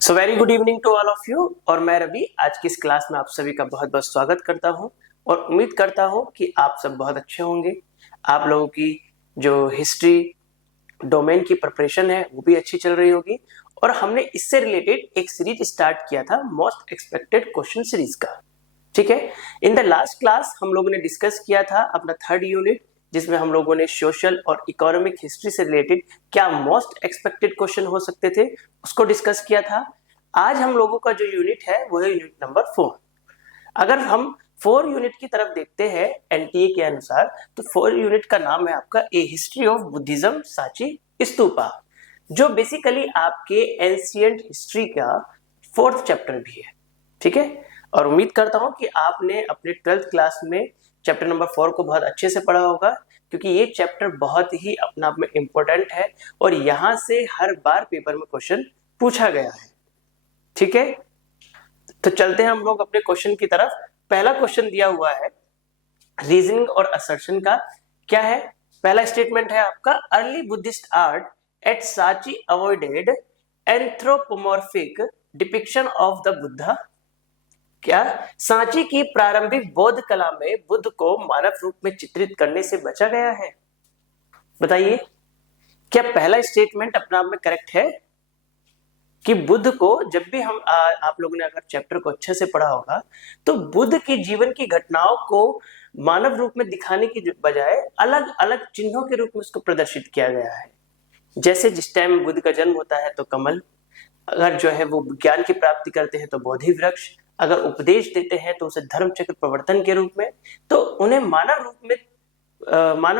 So very good evening to all of you. और मैं रवि आज की इस क्लास में आप सभी का बहुत बहुत स्वागत करता हूं और उम्मीद करता हूं कि आप सब बहुत अच्छे होंगे। आप लोगों की जो हिस्ट्री डोमेन की प्रिपरेशन है वो भी अच्छी चल रही होगी। और हमने इससे रिलेटेड एक सीरीज स्टार्ट किया था मोस्ट एक्सपेक्टेड क्वेश्चन सीरीज का। ठीक है, इन द लास्ट क्लास हम लोगों ने डिस्कस किया था अपना थर्ड यूनिट, जिसमें हम लोगों ने सोशल और इकोनॉमिक हिस्ट्री से रिलेटेड क्या मोस्ट एक्सपेक्टेड क्वेश्चन हो सकते थे उसको डिस्कस किया था। आज हम लोगों का जो यूनिट है वो है यूनिट नंबर 4। अगर हम 4 यूनिट की तरफ देखते हैं एनटीए के अनुसार, तो 4 यूनिट का नाम है आपका a history of Buddhism Sanchi stupa, जो बेसिकली आपके एंशिएंट हिस्ट्री का 4th चैप्टर भी है। ठीक है, और उम्मीद करता हूं कि आपने अपने 12th क्लास में चैप्टर नंबर 4 को बहुत अच्छे से पढ़ा होगा, क्योंकि ये चैप्टर बहुत ही अपना आप में इंपॉर्टेंट है और यहां से हर बार पेपर में क्वेश्चन पूछा गया है। ठीक है, तो चलते हैं हम लोग अपने क्वेश्चन की तरफ। पहला क्वेश्चन दिया हुआ है रीजनिंग और असर्शन का। क्या है? पहला स्टेटमेंट है आपका, early Buddhist art at Sanchi avoided anthropomorphic depiction of the Buddha. क्या सांची की प्रारंभिक बौद्ध कला में बुद्ध को मानव रूप में चित्रित करने से बचा गया है? बताइए, क्या पहला स्टेटमेंट अपने आप में करेक्ट है कि बुद्ध को जब भी हम आप लोगों ने अगर चैप्टर को अच्छे से पढ़ा होगा तो बुद्ध के जीवन की घटनाओं को मानव रूप में दिखाने की बजाय अलग अलग चिन्हों के रूप में उसको प्रदर्शित किया गया है। जैसे जिस टाइम बुद्ध का जन्म होता है तो कमल, अगर जो है वो ज्ञान की प्राप्ति करते हैं तो बोधि वृक्ष, अगर उपदेश देते हैं तो उसे धर्म चक्र प्रवर्तन के रूप में, तो उन्हें मानव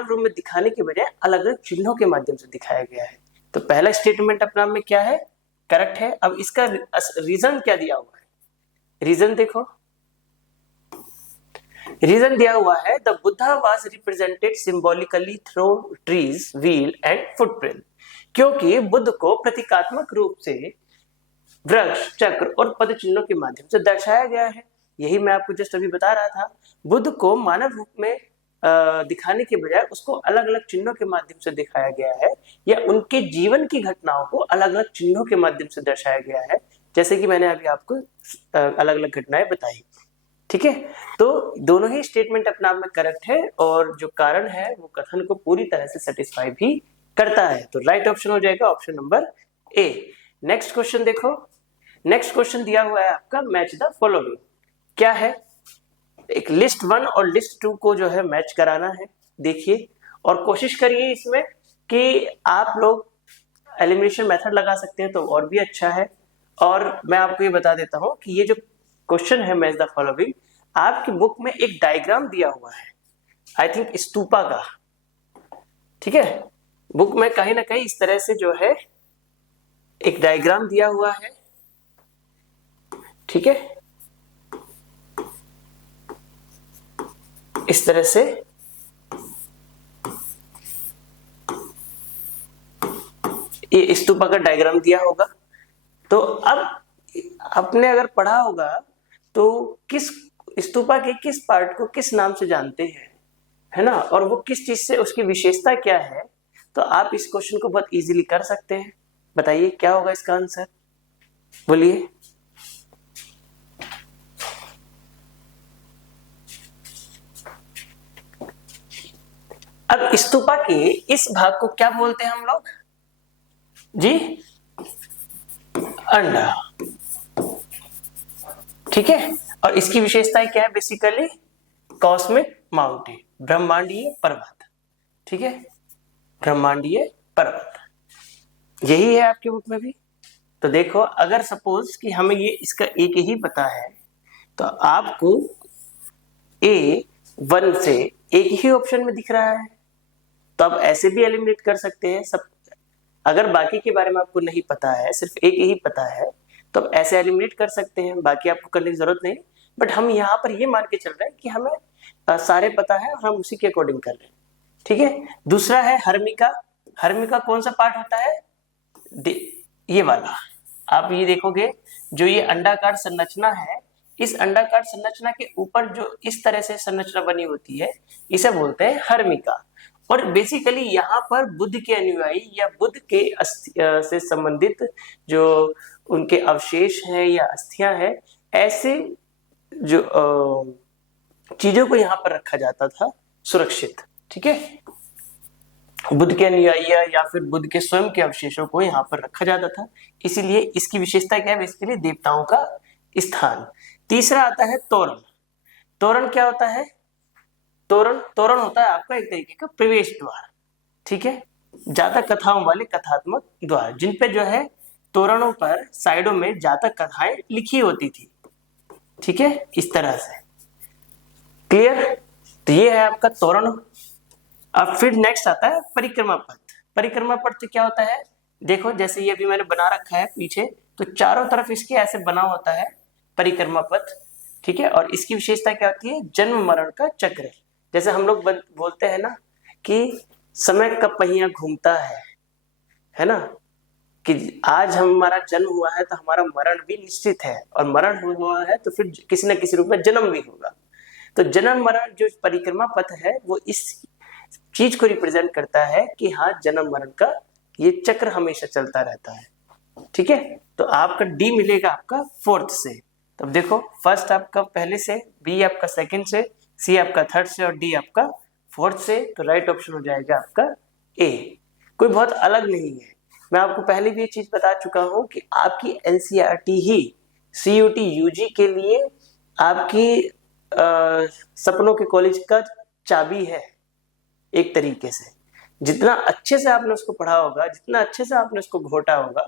रूप में दिखाने के बजाय अलग अलग चिन्हों के माध्यम से दिखाया गया है। तो पहला स्टेटमेंट अपने आप में क्या है? करेक्ट है। अब इसका रीजन क्या दिया हुआ है? रीजन देखो, रीजन दिया हुआ है the Buddha was represented symbolically through trees wheel and footprint, क्योंकि बुद्ध को प्रतीकात्मक रूप से वृक्ष, चक्र और पद चिन्हों के माध्यम से दर्शाया गया है। यही मैं आपको जस्ट अभी बता रहा था, बुद्ध को मानव रूप में दिखाने के बजाय उसको अलग अलग चिन्हों के माध्यम से दिखाया गया है, या उनके जीवन की घटनाओं को अलग अलग चिन्हों के माध्यम से दर्शाया गया है, जैसे कि मैंने अभी आपको अलग अलग घटनाएं बताई। ठीक है, तो दोनों ही स्टेटमेंट अपने आप में करेक्ट है और जो कारण है वो कथन को पूरी तरह से सेटिस्फाई भी करता है। तो राइट ऑप्शन हो जाएगा option number A. Next question देखो, नेक्स्ट क्वेश्चन दिया हुआ है आपका मैच द फॉलोइंग। क्या है? एक लिस्ट 1 और लिस्ट 2 को जो है मैच कराना है। देखिए और कोशिश करिए इसमें कि आप लोग एलिमिनेशन मेथड लगा सकते हैं तो और भी अच्छा है। और मैं आपको ये बता देता हूं कि ये जो क्वेश्चन है मैच द फॉलोइंग, आपकी बुक में एक डायग्राम दिया हुआ है, आई थिंक स्तूपा का। ठीक है, बुक में कहीं ना कहीं इस तरह से जो है एक डायग्राम दिया हुआ है। ठीक है, इस तरह से ये स्तूपा का डायग्राम दिया होगा। तो अब आपने अगर पढ़ा होगा तो किस स्तूपा के किस पार्ट को किस नाम से जानते हैं, है ना, और वो किस चीज से, उसकी विशेषता क्या है, तो आप इस क्वेश्चन को बहुत इजीली कर सकते हैं। बताइए क्या होगा इसका आंसर, बोलिए। अब स्तूपा के इस भाग को क्या बोलते हैं हम लोग जी? अंडा। ठीक है, और इसकी विशेषताएं क्या है? बेसिकली कॉस्मिक माउंटेन, ब्रह्मांडीय पर्वत। ठीक है, ब्रह्मांडीय पर्वत यही है आपकी बुक में भी। तो देखो, अगर सपोज कि हमें ये इसका एक ही पता है तो आपको A1 से एक ही ऑप्शन में दिख रहा है, तो आप ऐसे भी एलिमिनेट कर सकते हैं सब। अगर बाकी के बारे में आपको नहीं पता है, सिर्फ एक ही पता है, तो आप ऐसे एलिमिनेट कर सकते हैं, बाकी आपको करने की जरूरत नहीं। बट हम यहाँ पर ये मान के चल रहे हैं कि हमें सारे पता है और हम उसी के अकॉर्डिंग कर रहे हैं। ठीक है, दूसरा है हर्मिका। हर्मिका कौन सा पार्ट होता है? ये वाला। आप ये देखोगे, जो ये अंडाकार संरचना है, इस अंडाकार संरचना के ऊपर जो इस तरह से संरचना बनी होती है, इसे बोलते हैं हर्मिका। और बेसिकली यहाँ पर बुद्ध के अनुयायी या बुद्ध के से संबंधित जो उनके अवशेष हैं या अस्थियां हैं, ऐसे जो चीजों को यहाँ पर रखा जाता था सुरक्षित। ठीक है, बुद्ध के अनुयायी या फिर बुद्ध के स्वयं के अवशेषों को यहाँ पर रखा जाता था, इसीलिए इसकी विशेषता क्या है, बेसिकली देवताओं का स्थान। तीसरा आता है तोरण। तोरण क्या होता है? तोरण होता है आपका एक तरीके का प्रवेश द्वार। ठीक है, जातक कथाओं वाले कथात्मक द्वार, जिन पे जो है तोरणों पर साइडों में जातक कथाएं लिखी होती थी। ठीक है, इस तरह से। क्लियर? तो ये है आपका तोरण। अब फिर नेक्स्ट आता है परिक्रमा पथ। परिक्रमा पथ क्या होता है? देखो, जैसे ये अभी मैंने बना रखा है पीछे, तो चारों तरफ इसके ऐसे बना होता है परिक्रमा पथ। ठीक है, और इसकी विशेषता क्या होती है? जन्म मरण का चक्र। जैसे हम लोग बोलते हैं ना कि समय का पहिया घूमता है ना, कि आज हमारा जन्म हुआ है तो हमारा मरण भी निश्चित है, और मरण हुआ है तो फिर किसी न किसी रूप में जन्म भी होगा। तो जन्म मरण जो परिक्रमा पथ है वो इस चीज को रिप्रेजेंट करता है कि हाँ, जन्म मरण का ये चक्र हमेशा चलता रहता है। ठीक है, तो आपका डी मिलेगा आपका फोर्थ से। तब देखो, फर्स्ट आपका पहले से, बी आपका सेकंड से, सी आपका थर्ड से और डी आपका फोर्थ से। तो राइट ऑप्शन हो जाएगा आपका ए। कोई बहुत अलग नहीं है। मैं आपको पहले भी ये चीज बता चुका हूं कि आपकी एनसीईआरटी ही सीयूटी यूजी के लिए आपकी सपनों के कॉलेज का चाबी है एक तरीके से। जितना अच्छे से आपने उसको पढ़ा होगा, जितना अच्छे से आपने उसको घोटा होगा,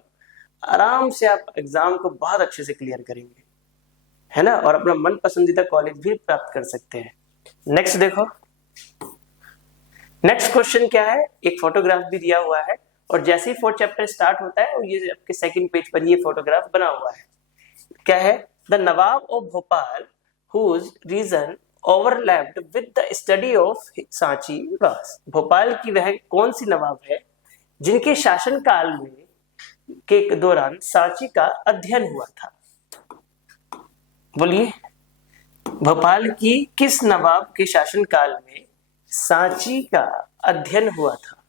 आराम से आप एग्जाम को बहुत अच्छे से क्लियर करेंगे, है ना, और अपना मन पसंदीदा कॉलेज भी प्राप्त कर सकते हैं। नेक्स्ट देखो, नेक्स्ट क्वेश्चन क्या है? एक फोटोग्राफ भी दिया हुआ है, और जैसे ही फोर्थ चैप्टर स्टार्ट होता है और ये आपके सेकंड पेज पर ये फोटोग्राफ बना हुआ है। क्या है? The Nawab of Bhopal whose reason overlapped with the study of Sanchi was। Bhopal की वह कौन सी नवाब है जिनके शासन काल में के दौरान सांची का अध्ययन हुआ था? बोलिए, भोपाल की किस नवाब के शासन काल में सांची का अध्ययन हुआ था?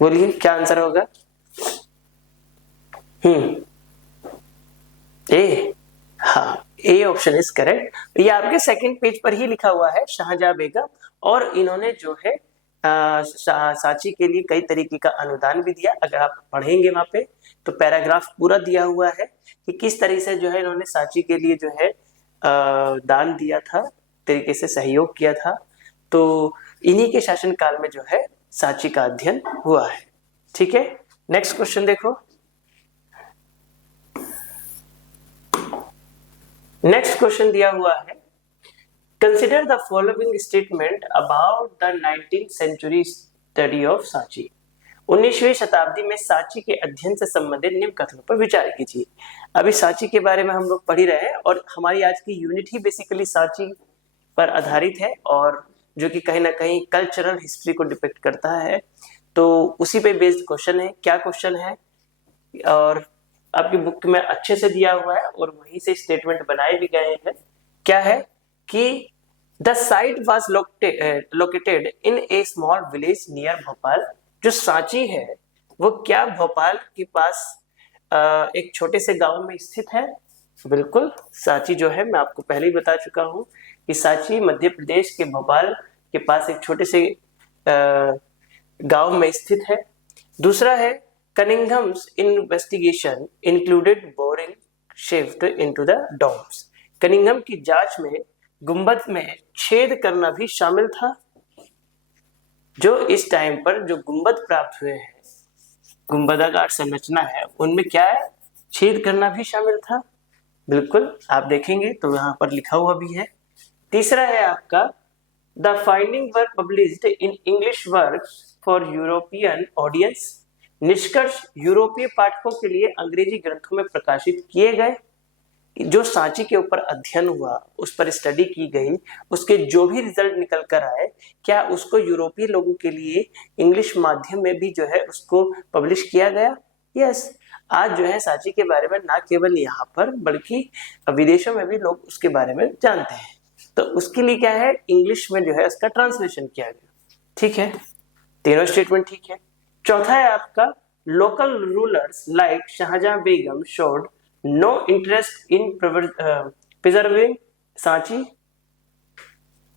बोलिए, क्या आंसर होगा? ए, हाँ, ए ऑप्शन इज करेक्ट। ये आपके सेकंड पेज पर ही लिखा हुआ है, शाहजहां बेगम। और इन्होंने जो है सांची के लिए कई तरीके का अनुदान भी दिया। अगर आप पढ़ेंगे वहां पे तो पैराग्राफ पूरा दिया हुआ है कि किस तरह से जो है इन्होंने सांची के लिए जो है दान दिया था, तरीके से सहयोग किया था। तो इन्हीं के शासन काल में जो है सांची का अध्ययन हुआ है। ठीक है, नेक्स्ट क्वेश्चन देखो। नेक्स्ट क्वेश्चन दिया हुआ है, consider the following statement about the 19th century study of Sanchi. 19वीं शताब्दी में सांची के अध्ययन से संबंधित निम्न कथनों पर विचार कीजिए। अभी सांची के बारे में हम लोग पढ़ ही रहे हैं, और हमारी आज की यूनिट ही बेसिकली सांची पर आधारित है, और जो कि कहीं ना कहीं कल्चरल हिस्ट्री को डिपिक्ट करता है। तो उसी पे बेस्ड क्वेश्चन है। क्या क्वेश्चन है? और आपकी बुक में अच्छे से दिया हुआ है, और वहीं से स्टेटमेंट बनाए भी गए हैं। क्या है कि the site was located in A small village near Bhopal. जो सांची है वो क्या भोपाल के पास एक छोटे से गांव में स्थित है? बिल्कुल, सांची जो है मैं आपको पहले ही बता चुका हूं कि सांची मध्य प्रदेश के भोपाल के पास एक छोटे से गांव में स्थित है। दूसरा है, Cunningham's investigation included boring shaft into the domes। Cunningham की जांच में गुंबद में छेद करना भी शामिल था। जो इस टाइम पर जो गुंबद प्राप्त हुए हैं, गुंबदाकार संरचना है, उनमें क्या है? छेद करना भी शामिल था। बिल्कुल, आप देखेंगे तो यहाँ पर लिखा हुआ भी है। तीसरा है आपका, the finding were published in English works for European audience. निष्कर्ष यूरोपीय पाठकों के लिए अंग्रेजी ग्रंथों में प्रकाशित किए गए। जो सांची के ऊपर अध्ययन हुआ, उस पर स्टडी की गई, उसके जो भी रिजल्ट निकल कर आए, क्या उसको यूरोपीय लोगों के लिए इंग्लिश माध्यम में भी जो है उसको पब्लिश किया गया? यस। आज जो है सांची के बारे में ना केवल यहाँ पर बल्कि विदेशों में भी लोग उसके बारे में जानते हैं। तो उसके लिए क्या है, इंग्लिश में जो है उसका ट्रांसलेशन किया गया। ठीक है, तीनों स्टेटमेंट ठीक है। चौथा है आपका local rulers like Shah Jahan Begum showed no interest in preserving Sanchi.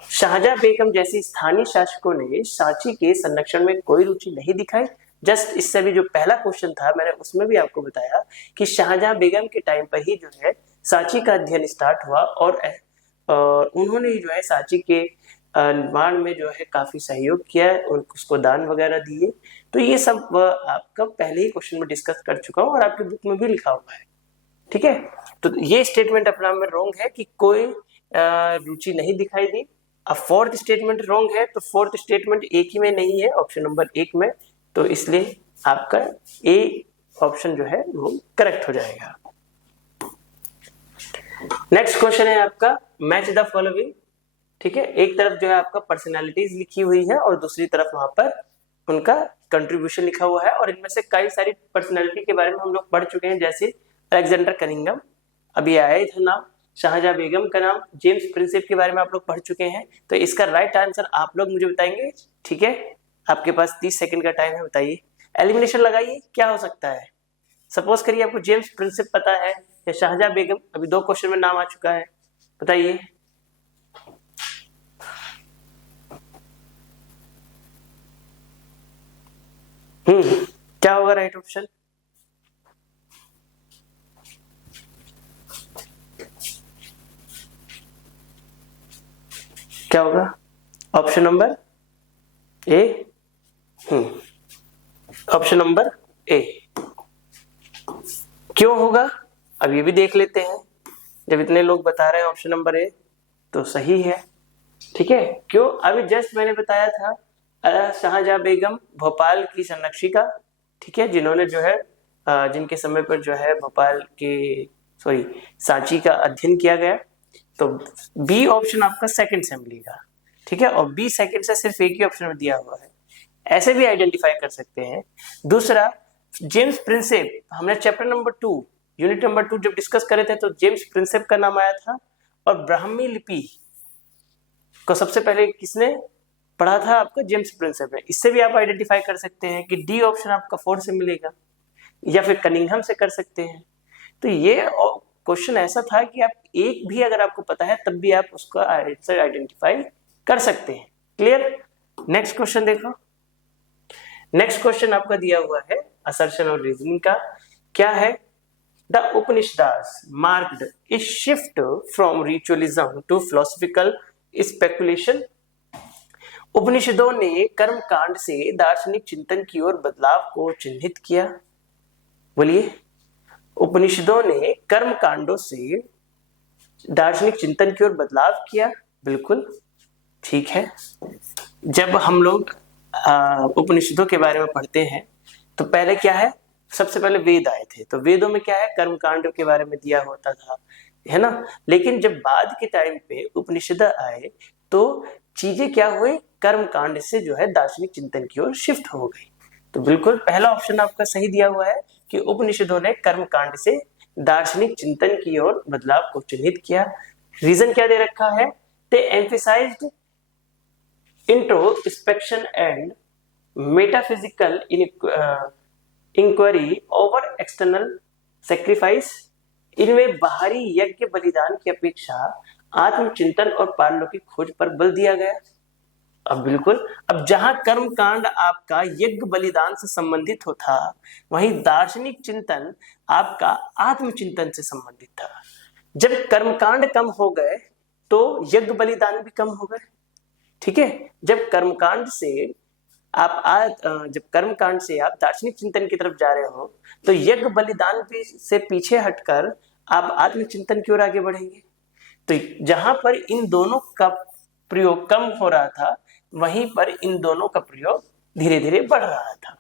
Shah Jahan Begum जैसी स्थानीय शासकों ने सांची के संरक्षण में कोई रुचि नहीं दिखाई। जस्ट इससे भी जो पहला क्वेश्चन था मैंने उसमें भी आपको बताया कि शाहजहां बेगम के टाइम पर ही जो है सांची का अध्ययन स्टार्ट हुआ और उन्होंने ही जो है सांची के निर्माण में जो है काफी सहयोग किया और उसको दान वगैरह दिए। तो ये सब आपका पहले ही क्वेश्चन में डिस्कस कर चुका हूँ और आपकी बुक में भी लिखा हुआ है। ठीक है, तो ये स्टेटमेंट अपना में रॉन्ग है कि कोई रुचि नहीं दिखाई दी। अब फोर्थ स्टेटमेंट रॉन्ग है, तो फोर्थ स्टेटमेंट एक ही में नहीं है, ऑप्शन नंबर 1 में, तो इसलिए आपका ए ऑप्शन जो है वो करेक्ट हो जाएगा। नेक्स्ट क्वेश्चन है आपका मैच द फॉलोइंग। ठीक है, एक तरफ जो है आपका पर्सनालिटीज लिखी हुई है और दूसरी तरफ वहां पर उनका कंट्रीब्यूशन लिखा हुआ है और इनमें से कई सारी पर्सनालिटी के बारे में हम लोग पढ़ चुके हैं, जैसे अलेक्जेंडर कनिंघम अभी आया ही था नाम, शाहजहां बेगम का नाम, जेम्स प्रिंसेप के बारे में आप लोग पढ़ चुके हैं। तो इसका राइट आंसर आप लोग मुझे बताएंगे। ठीक है, आपके पास 30 सेकंड का टाइम है, बताइए, एलिमिनेशन लगाइए, क्या हो सकता है। सपोज करिए आपको जेम्स प्रिंसेप पता है या शाहजहां बेगम, अभी 2 क्वेश्चन में नाम आ चुका है, बताइए। क्या होगा राइट ऑप्शन? क्या होगा? ऑप्शन नंबर ए। ऑप्शन नंबर ए क्यों होगा, अब ये भी देख लेते हैं। जब इतने लोग बता रहे हैं ऑप्शन नंबर ए तो सही है। ठीक है, क्यों? अभी जस्ट मैंने बताया था शाहजहां बेगम भोपाल की संरक्षिका, ठीक है, जिन्होंने जो है जिनके समय पर जो है भोपाल के सांची का अध्ययन किया गया। तो बी ऑप्शन आपका सेकंड से मिलेगा। ठीक है, और बी सेकंड से सिर्फ एक ही ऑप्शन में दिया हुआ है, ऐसे भी आइडेंटिफाई कर सकते हैं। दूसरा, जेम्स प्रिंसेप, हमने चैप्टर नंबर 2 यूनिट नंबर 2 जब डिस्कस करे थे तो जेम्स प्रिंसेप का नाम आया था। और ब्राह्मी लिपि को सबसे पहले किसने पढ़ा था? आपका जेम्स प्रिंसेप ने। इससे भी आप आइडेंटिफाई कर सकते हैं कि डी ऑप्शन आपका 4 से मिलेगा, या फिर कनिंघम से कर सकते हैं। तो ये क्वेश्चन ऐसा था कि आप एक भी अगर आपको पता है तब भी आप उसका आंसर आइडेंटिफाई कर सकते हैं। क्लियर? नेक्स्ट क्वेश्चन देखो। नेक्स्ट क्वेश्चन आपका दिया हुआ है असर्शन और रीजनिंग का। क्या है? The Upanishads marked a shift from ritualism to philosophical speculation. उपनिषदों ने कर्म कांड से दार्शनिक चिंतन की ओर बदलाव को चिन्हित किया। बोलिए, उपनिषदों ने कर्म कांडों से दार्शनिक चिंतन की ओर बदलाव किया। बिल्कुल ठीक है। जब हम लोग उपनिषदों के बारे में पढ़ते हैं तो पहले क्या है, सबसे पहले वेद आए थे, तो वेदों में क्या है, कर्म कांड के बारे में दिया होता था, है ना। लेकिन जब बाद के टाइम पे उपनिषद आए तो चीजें क्या हुई, कर्म कांड से जो है दार्शनिक चिंतन की ओर शिफ्ट हो गई। तो बिल्कुल पहला ऑप्शन आपका सही दिया हुआ है कि उपनिषदों ने कर्म कांड से दार्शनिक चिंतन की ओर बदलाव को चिन्हित किया। रीजन क्या दे रखा है? They emphasised introspection and metaphysical inquiry over external sacrifice. इनमें बाहरी यज्ञ बलिदान की अपेक्षा आत्मचिंतन और पारलौकिक खोज पर बल दिया गया। अब बिल्कुल, अब जहां कर्म कांड आपका यज्ञ बलिदान से संबंधित हो था, वहीं दार्शनिक चिंतन आपका आत्मचिंतन से संबंधित था। जब कर्मकांड कम हो गए तो यज्ञ बलिदान भी कम हो गए। ठीक है, जब कर्मकांड से आप दार्शनिक चिंतन की तरफ जा रहे हो तो यज्ञ बलिदान से पीछे हटकर आप आत्मचिंतन की ओर आगे बढ़ेंगे। तो जहां पर इन दोनों का प्रयोग कम हो रहा था, वहीं पर इन दोनों का प्रयोग धीरे धीरे बढ़ रहा था।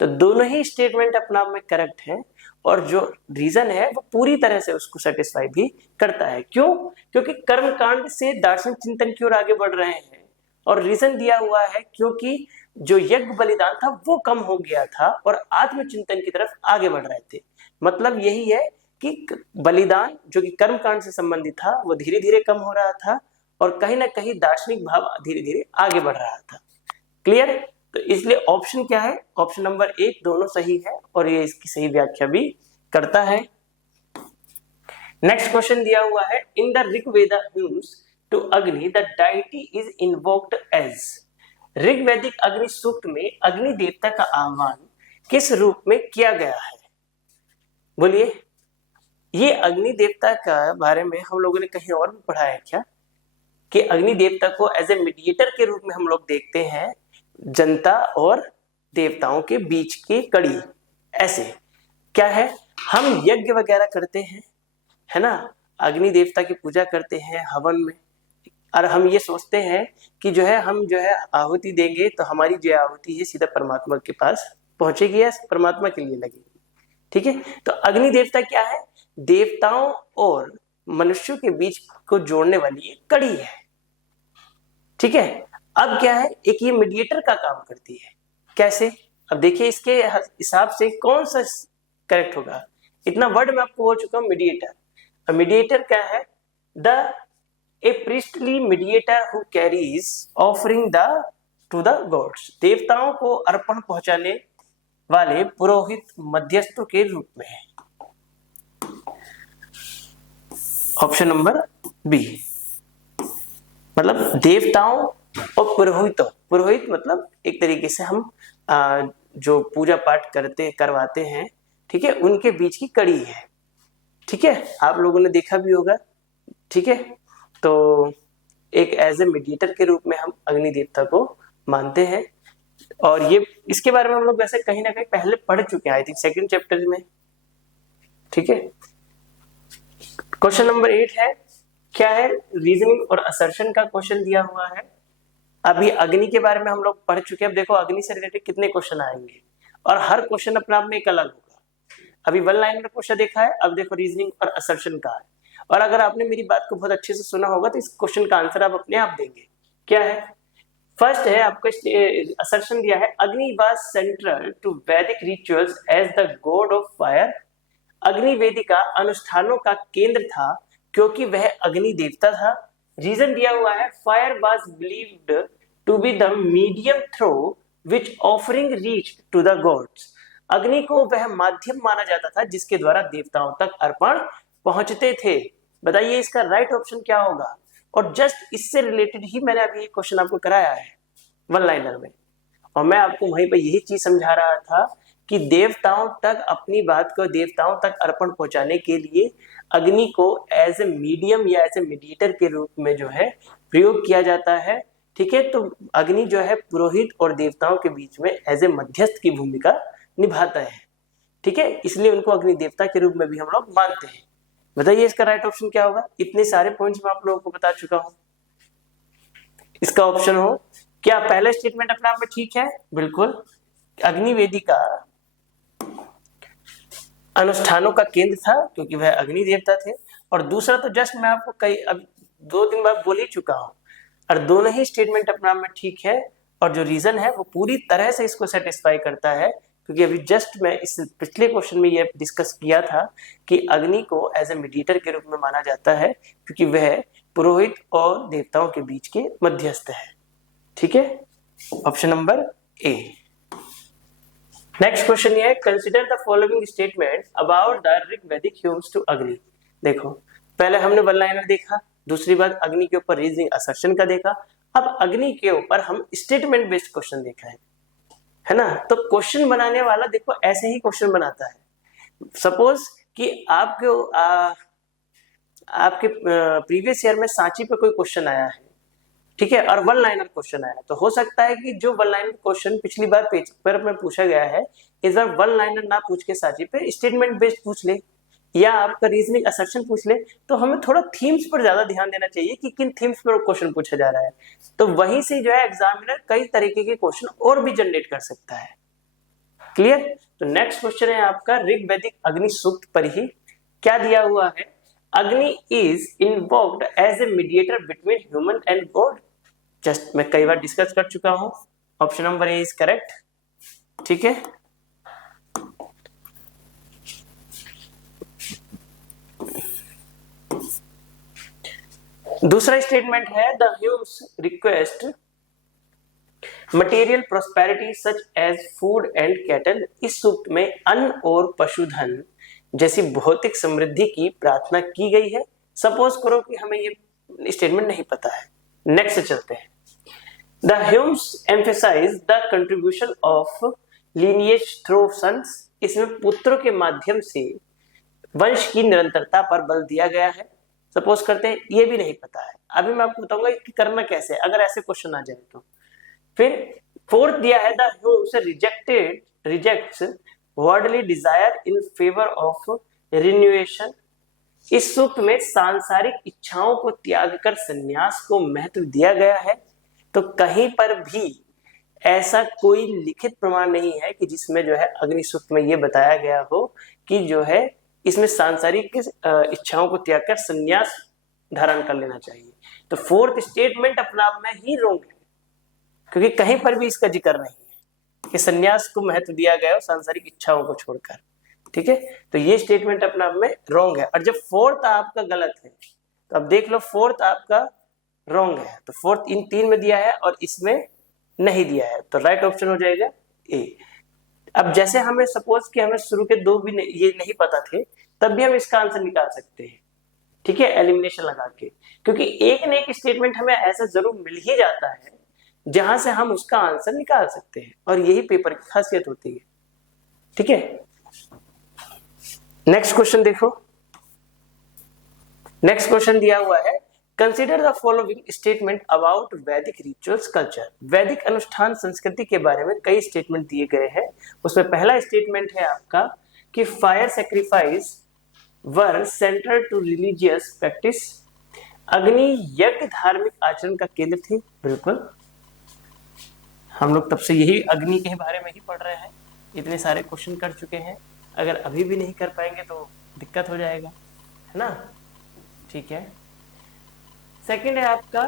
तो दोनों ही स्टेटमेंट अपना में करेक्ट है और जो रीजन है वो पूरी तरह से उसको सेटिस्फाई भी करता है। क्यों? क्योंकि कर्मकांड से दार्शनिक चिंतन की ओर आगे बढ़ रहे हैं और रीजन दिया हुआ है क्योंकि जो यज्ञ बलिदान था वो कम हो गया था और आत्मचिंतन की तरफ आगे बढ़ रहे थे। मतलब यही है कि बलिदान जो कि कर्मकांड से संबंधित था वो धीरे धीरे कम हो रहा था और कहीं ना कहीं दार्शनिक भाव धीरे धीरे आगे बढ़ रहा था। क्लियर? तो इसलिए ऑप्शन क्या है, ऑप्शन नंबर 1 दोनों सही है और ये इसकी सही व्याख्या भी करता है। नेक्स्ट क्वेश्चन दिया हुआ है, in the Rigveda hymns to Agni the deity is invoked as. ऋग्वैदिक अग्नि सूक्त में अग्नि देवता का आह्वान किस रूप में किया गया है? बोलिए। ये अग्नि देवता का बारे में हम लोगों ने कहीं और भी पढ़ा है क्या, कि अग्नि देवता को एज ए मीडिएटर के रूप में हम लोग देखते हैं, जनता और देवताओं के बीच की कड़ी। ऐसे क्या है, हम यज्ञ वगैरह करते हैं, है ना, अग्नि देवता की पूजा करते हैं हवन में, और हम ये सोचते हैं कि जो है हम जो है आहुति देंगे तो हमारी जो आहुति है सीधा परमात्मा के पास पहुंचेगी या परमात्मा के लिए लगेगी। ठीक है, तो अग्नि देवता क्या है, देवताओं और मनुष्यों के बीच को जोड़ने वाली एक कड़ी है। ठीक है, अब क्या है, एक ये मीडिएटर का काम करती है। कैसे, अब देखिए इसके हिसाब से कौन सा करेक्ट होगा। इतना वर्ड में आपको हो चुका हूं, मीडिएटर। मीडिएटर क्या है, the a priestly mediator who carries offering the to the gods. देवताओं को अर्पण पहुंचाने वाले पुरोहित मध्यस्थों के रूप में है। ऑप्शन नंबर बी, मतलब देवताओं और पुरोहितों, पुरोहित मतलब एक तरीके से हम जो पूजा पाठ करवाते हैं, ठीक है, उनके बीच की कड़ी है। ठीक है, आप लोगों ने देखा भी होगा। ठीक है, तो एक एज ए मीडिएटर के रूप में हम अग्नि देवता को मानते हैं, और ये इसके बारे में हम लोग वैसे कहीं ना कहीं पहले पढ़ चुके हैं, आई थिंक सेकंड चैप्टर में। ठीक है, क्वेश्चन नंबर 8 है, क्या है, रीजनिंग और असर्शन का क्वेश्चन दिया हुआ है। अभी अग्नि के बारे में हम लोग पढ़ चुके हैं। अब देखो अग्नि से रिलेटेड कितने क्वेश्चन आएंगे, और हर क्वेश्चन अपने आप में एक अलग होगा। अभी वन लाइन का क्वेश्चन देखा है, अब देखो रीजनिंग और असर्शन का है। और अगर आपने मेरी बात को बहुत अच्छे से सुना होगा तो इस क्वेश्चन का आंसर आप अपने आप देंगे। क्या है, फर्स्ट है आपको असर्शन दिया है, Agni was central to Vedic rituals as the god of fire. Agni वेदिका अनुष्ठानों का केंद्र था क्योंकि वह अग्नि देवता था। रीजन दिया हुआ है, fire was believed to be the medium through which offering reach to the gods. Agni को वह माध्यम माना जाता था जिसके द्वारा देवताओं तक अर्पण पहुंचते थे। बताइए इसका राइट ऑप्शन क्या होगा। और जस्ट इससे रिलेटेड ही मैंने अभी एक क्वेश्चन आपको कराया है वन लाइनर में, और मैं आपको वहीं पर यही चीज समझा रहा था कि देवताओं तक अपनी बात को, देवताओं तक अर्पण पहुंचाने के लिए अग्नि को एज ए मीडियम या एज ए मीडिएटर के रूप में जो है प्रयोग किया जाता है। ठीक है, तो अग्नि जो है पुरोहित और देवताओं के बीच में एज ए मध्यस्थ की भूमिका निभाता है। ठीक है, इसलिए उनको अग्नि देवता के रूप में भी हम लोग मानते हैं। बताइए इसका राइट ऑप्शन क्या होगा। इतने सारे पॉइंट्स मैं आप लोगों को बता चुका हूं, इसका ऑप्शन हो क्या। पहला स्टेटमेंट अपने आप में ठीक है, बिल्कुल, अग्नि वेदिका अनुष्ठानों का केंद्र था क्योंकि वह अग्नि देवता थे। और दूसरा तो जस्ट मैं आपको कई अब 2-3 बार बोल ही चुका हूं, और दोनों ही स्टेटमेंट अपने आप में ठीक है, और जो रीजन है वो पूरी तरह से इसको सेटिस्फाई करता है, क्योंकि अभी जस्ट मैं इस पिछले क्वेश्चन में ये डिस्कस किया था कि अग्नि को एज ए मीडिएटर के रूप में माना जाता है क्योंकि वह पुरोहित और देवताओं के बीच के मध्यस्थ है। ठीक है, option number A. Next question ये है, consider the following statement about the Rigvedic hymns to Agni. देखो पहले हमने वन लाइनर देखा, दूसरी बात अग्नि के ऊपर रीजनिंग असर्शन का देखा, अब अग्नि के ऊपर हम स्टेटमेंट बेस्ड क्वेश्चन देखा है ना। तो क्वेश्चन बनाने वाला देखो ऐसे ही क्वेश्चन बनाता है। सपोज कि आपके प्रीवियस ईयर में सांची पे कोई क्वेश्चन आया है, ठीक है, और वन लाइनर क्वेश्चन आया, तो हो सकता है कि जो वन लाइनर क्वेश्चन पिछली बार पेपर में पूछा गया है, इस बार वन लाइनर ना पूछ के सांची पे स्टेटमेंट बेस्ड पूछ ले, या आपका रीजनिंग असर्शन पूछ ले। तो हमें थोड़ा थीम्स पर ज्यादा ध्यान देना चाहिए कि किन थीम्स पर क्वेश्चन पूछा जा रहा है, तो वहीं से जो है एग्जामिनर कई तरीके के क्वेश्चन और भी जनरेट कर सकता है। क्लियर। तो नेक्स्ट क्वेश्चन है आपका ऋग्वैदिक अग्नि सूक्त पर ही क्या दिया हुआ है, Agni is invoked as a mediator between human and god. Just मैं कई बार डिस्कस कर चुका हूं, option number A is correct. ठीक है, दूसरा स्टेटमेंट है the hymns request material prosperity such as food and cattle, इस सूक्त में अन्न और पशुधन जैसी भौतिक समृद्धि की प्रार्थना की गई है। सपोज करो कि हमें ये स्टेटमेंट नहीं पता है, नेक्स्ट चलते हैं। The hymns emphasize the contribution of lineage through sons, इसमें पुत्रों के माध्यम से वंश की निरंतरता पर बल दिया गया है। सपोज करते हैं ये भी नहीं पता है, अभी मैं आपको बताऊंगा कि करना कैसे है अगर ऐसे क्वेश्चन आ जाए तो। फिर फोर्थ दिया है the hymns rejects worldly desire in favour of renunciation, इस सूक्त में सांसारिक इच्छाओं को त्याग कर संन्यास को महत्व दिया गया है। तो कहीं पर भी ऐसा कोई लिखित प्रमाण नहीं है कि जिसमें जो है अग्नि सूक्त में ये बताया गया हो कि जो है इसमें सांसारिक इच्छाओं को त्याग कर संन्यास धारण कर लेना चाहिए। तो फोर्थ स्टेटमेंट अपने आप में ही रोंग है, क्योंकि कहीं पर भी इसका जिक्र नहीं है कि संन्यास को महत्व दिया गया हो सांसारिक इच्छाओं को छोड़कर। ठीक है, तो ये स्टेटमेंट अपने आप में रोंग है। और जब फोर्थ आपका गलत है तो अब देख लो फोर्थ आपका रोंग है, तो फोर्थ इन तीन में दिया है और इसमें नहीं दिया है, तो राइट ऑप्शन हो जाएगा ए। अब जैसे हमें सपोज कि हमें शुरू के दो भी ये नहीं पता थे, तब भी हम इसका आंसर निकाल सकते हैं। ठीक है, एलिमिनेशन लगा के, क्योंकि एक न एक स्टेटमेंट हमें ऐसा जरूर मिल ही जाता है जहां से हम उसका आंसर निकाल सकते हैं, और यही पेपर की खासियत होती है। ठीक है, नेक्स्ट क्वेश्चन देखो। नेक्स्ट क्वेश्चन दिया हुआ है, consider the following statement about वैदिक रिचुअल्स कल्चर, वैदिक अनुष्ठान संस्कृति के बारे में कई स्टेटमेंट दिए गए हैं। उसमें पहला स्टेटमेंट है आपका कि fire sacrifice were central to religious practice, अग्नि यज्ञ धार्मिक आचरण का केंद्र थे। बिल्कुल, हम लोग तब से यही अग्नि के बारे में ही पढ़ रहे हैं, इतने सारे क्वेश्चन कर चुके हैं, अगर अभी भी नहीं कर पाएंगे तो दिक्कत हो जाएगा, है ना। ठीक है, सेकंड है आपका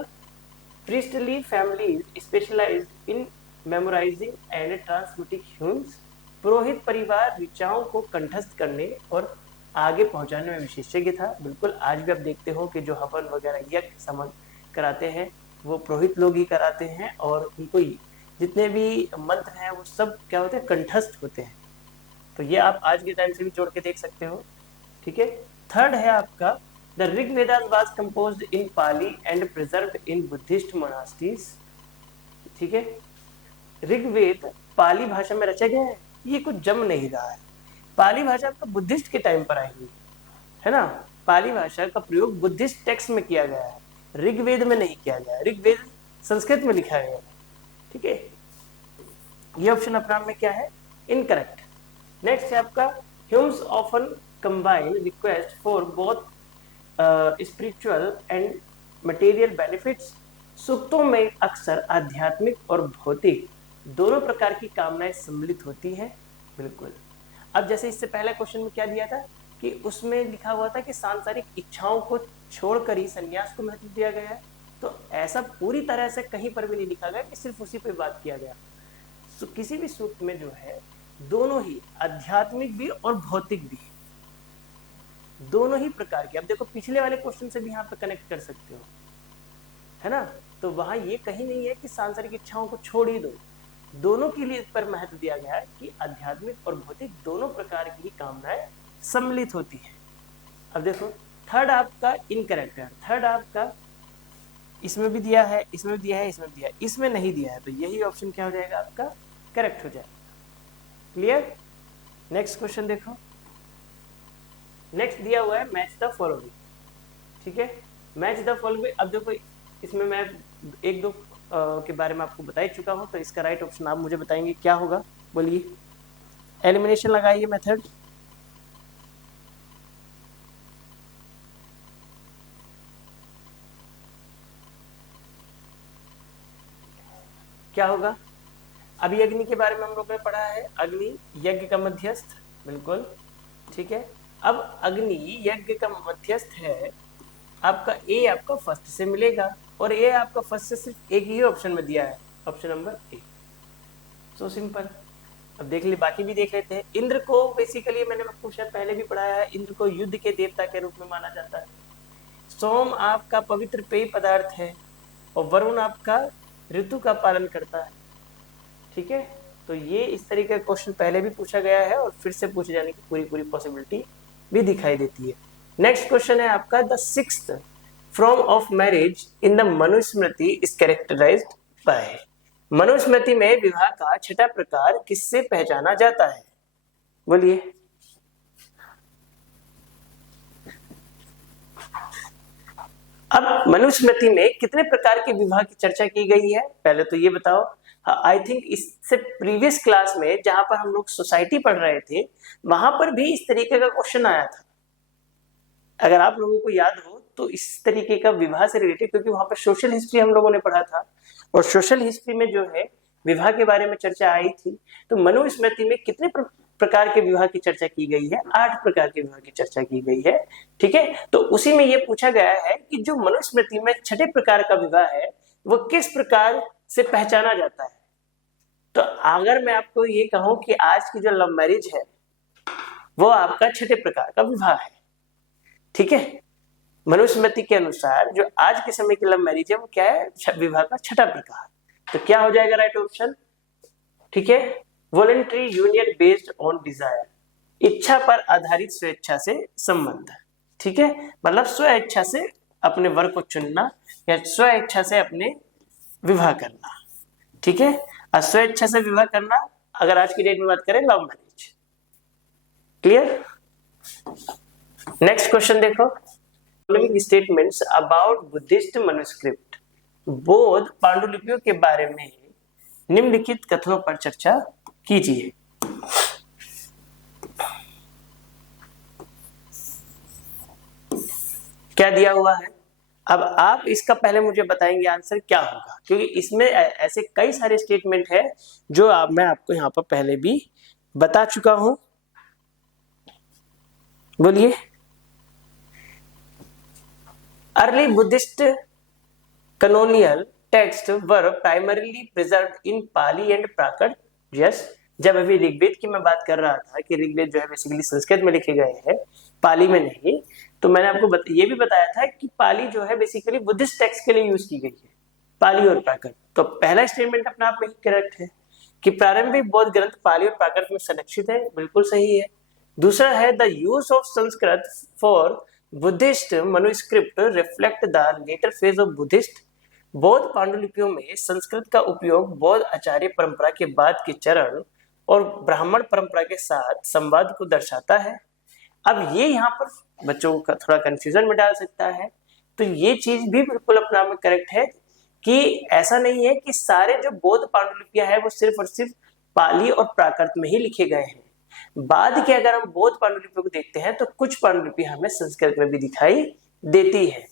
priestly families specialised in memorising and transmitting hymns, पुरोहित परिवार ऋचाओं को कंठस्थ करने और आगे पहुंचाने में विशेषज्ञ था। बिल्कुल, आज भी आप देखते हो कि जो हवन वगैरह यज्ञ समझ कराते हैं वो पुरोहित लोग ही कराते हैं, और उनको जितने भी मंत्र हैं वो सब क्या होते हैं, कंठस्थ होते हैं। तो ये आप आज के टाइम से भी जोड़ के देख सकते हो। ठीक है, थर्ड है आपका the Rigvedas was composed in Pali and preserved in Buddhist monasteries. ठीक है, ऋग्वेद पाली भाषा में रचा गया है, ये कुछ जम नहीं रहा है। पाली भाषा आपका बुद्धिस्ट के टाइम पर आई हुई है ना, पाली भाषा का प्रयोग बुद्धिस्ट टेक्स्ट में किया गया है, ऋग्वेद में नहीं किया गया। ऋग्वेद संस्कृत में लिखा गया है। ठीक है, ये ऑप्शन अपने आप में क्या है, इनकरेक्ट। नेक्स्ट है आपका hymns often combine request for both spiritual and material benefits, सूक्तों में अक्सर आध्यात्मिक और भौतिक दोनों प्रकार की कामनाएं सम्मिलित होती हैं। बिल्कुल, अब जैसे इससे पहले क्वेश्चन में क्या दिया था कि उसमें लिखा हुआ था कि सांसारिक इच्छाओं को छोड़कर ही संन्यास को महत्व दिया गया है, तो ऐसा पूरी तरह से कहीं पर भी नहीं लिखा गया कि सिर्फ उसी पे बात किया गया। तो किसी भी सूक्त में जो है दोनों ही आध्यात्मिक भी और भौतिक भी, दोनों ही प्रकार के। अब देखो पिछले वाले क्वेश्चन से भी यहाँ पे कनेक्ट कर सकते हो, है ना। तो वहां ये कहीं नहीं है कि सांसारिक इच्छाओं को छोड़ ही दो, दोनों के लिए पर महत्व दिया गया है कि आध्यात्मिक और भौतिक दोनों प्रकार की कामनाएं सम्मिलित होती है। अब देखो थर्ड आपका इनकरेक्ट है, थर्ड आपका इसमें भी दिया है, इसमें भी दिया है, इसमें भी दिया है, इसमें नहीं दिया है, तो यही ऑप्शन क्या हो जाएगा आपका, करेक्ट हो जाएगा। क्लियर, नेक्स्ट क्वेश्चन देखो। नेक्स्ट दिया हुआ है मैच द फॉलोइंग। ठीक है, मैच द फॉलोइंग। अब देखो इसमें मैं एक दो के बारे में आपको बता ही चुका हूं, तो इसका राइट ऑप्शन आप मुझे बताएंगे क्या होगा, बोलिए। एलिमिनेशन लगाइए मेथड। क्या होगा, अभी अग्नि के बारे में हम लोगों ने पढ़ा है, अग्नि यज्ञ का मध्यस्थ। बिल्कुल ठीक है, अब अग्नि यज्ञ का मध्यस्थ है, आपका ए आपका फर्स्ट से मिलेगा, और ए आपका फर्स्ट से सिर्फ एक ही ऑप्शन में दिया है, ऑप्शन नंबर ए। So simple. अब देख ले, बाकी भी देख लेते हैं। इंद्र को बेसिकली मैंने आपको शायद पहले भी पढ़ाया है, इंद्र को युद्ध के देवता के रूप में माना जाता है। सोम आपका पवित्र पेय पदार्थ है, और वरुण आपका ऋतु का पालन करता है। ठीक है, तो ये इस तरीके का क्वेश्चन पहले भी पूछा गया है और फिर से पूछे जाने की पूरी पूरी पॉसिबिलिटी भी दिखाई देती है। नेक्स्ट क्वेश्चन है आपका, the sixth form of marriage in the Manusmriti is characterized by. Manusmriti में विवाह का छठा प्रकार किससे पहचाना जाता है? बोलिए। अब मनुस्मृति में कितने प्रकार के विवाह की चर्चा की गई है, पहले तो ये बताओ। आई थिंक इससे प्रीवियस क्लास में जहां पर हम लोग सोसाइटी पढ़ रहे थे, वहां पर भी इस तरीके का क्वेश्चन आया था। अगर आप लोगों को याद हो तो इस तरीके का विवाह से रिलेटेड, क्योंकि वहां पर सोशल हिस्ट्री हम लोगों ने पढ़ा था और सोशल हिस्ट्री में जो है विवाह के बारे में चर्चा आई थी। तो मनुस्मृति में कितने प्रकार के विवाह की चर्चा की गई है? 8 प्रकार के विवाह की चर्चा की गई है। ठीक है, तो उसी में यह पूछा गया है कि जो मनुस्मृति में छठे प्रकार का विवाह है वो किस प्रकार से पहचाना जाता है। तो अगर मैं आपको ये कहूं कि आज की जो लव मैरिज है वो आपका छठे प्रकार का विवाह है, ठीक है, मनुस्मृति के अनुसार जो आज के समय की लव मैरिज है वो क्या है? विवाह का छठा प्रकार। तो क्या हो जाएगा राइट ऑप्शन? ठीक है, voluntary union based on desire, इच्छा पर आधारित स्वेच्छा से संबंध। ठीक है, मतलब स्व इच्छा से अपने वर को चुनना या स्व इच्छा से अपने विवाह करना। ठीक है, और स्व इच्छा से विवाह करना अगर आज की डेट में बात करें love marriage. Clear? Next question देखो, स्टेटमेंट्स अबाउट बुद्धिस्ट मैन्युस्क्रिप्ट, बौद्ध पांडुलिपियों के बारे में निम्नलिखित कथनों पर चर्चा कीजिए। क्या दिया हुआ है? अब आप इसका पहले मुझे बताएंगे आंसर क्या होगा, क्योंकि इसमें ऐसे कई सारे स्टेटमेंट है जो मैं आपको यहां पर पहले भी बता चुका हूं। बोलिए। Early Buddhist canonical texts were primarily preserved in Pali and Prakrit. Yes, जब अभी ऋग्वेद की मैं बात कर रहा था कि ऋग्वेद जो है बेसिकली संस्कृत में लिखे गए हैं, पाली में नहीं, तो मैंने आपको ये भी बताया था कि पाली जो है बेसिकली बुद्धिस्ट टेक्स्ट के लिए यूज की गई है, पाली और प्राकृत। तो पहला स्टेटमेंट अपने आप में ही करेक्ट है कि प्रारंभिक बौद्ध ग्रंथ पाली और प्राकृत में संरक्षित है, बिल्कुल सही है। दूसरा है the use of Sanskrit for Buddhist manuscript reflect the later phase of Buddhist. बौद्ध पांडुलिपियों में संस्कृत का उपयोग बौद्ध आचार्य परंपरा के बाद के चरण और ब्राह्मण परंपरा के साथ संवाद को दर्शाता है। अब ये यहाँ पर बच्चों का थोड़ा कंफ्यूजन में डाल सकता है, तो ये चीज भी बिल्कुल अपना में करेक्ट है कि ऐसा नहीं है कि सारे जो बौद्ध पांडुलिपियां है वो सिर्फ और सिर्फ पाली और प्राकृत में ही लिखे गए हैं। बाद के अगर हम बौद्ध पांडुलिपियों को देखते हैं तो कुछ पांडुलिपियां हमें संस्कृत में भी दिखाई देती है।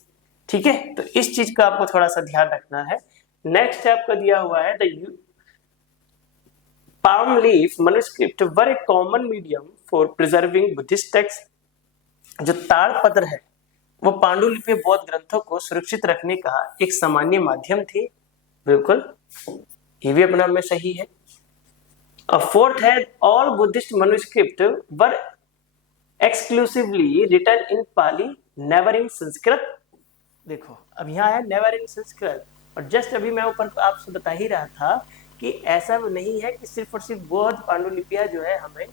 ठीक है, तो इस चीज का आपको थोड़ा सा ध्यान रखना है। नेक्स्ट आपका दिया हुआ है the palm leaf manuscript were a common medium for preserving Buddhist texts। जो ताड़पत्र है वो पांडुलिपि बौद्ध ग्रंथों को सुरक्षित रखने का एक सामान्य माध्यम थी, बिल्कुल ये भी अपना में सही है। फोर्थ है all Buddhist manuscript were exclusively written in Pali never in Sanskrit. देखो अब यहाँ है नेवर इन संस्कृत, और जस्ट अभी मैं ऊपर आपसे बता ही रहा था कि ऐसा नहीं है कि सिर्फ और सिर्फ बौद्ध पांडुलिपियां जो है हमें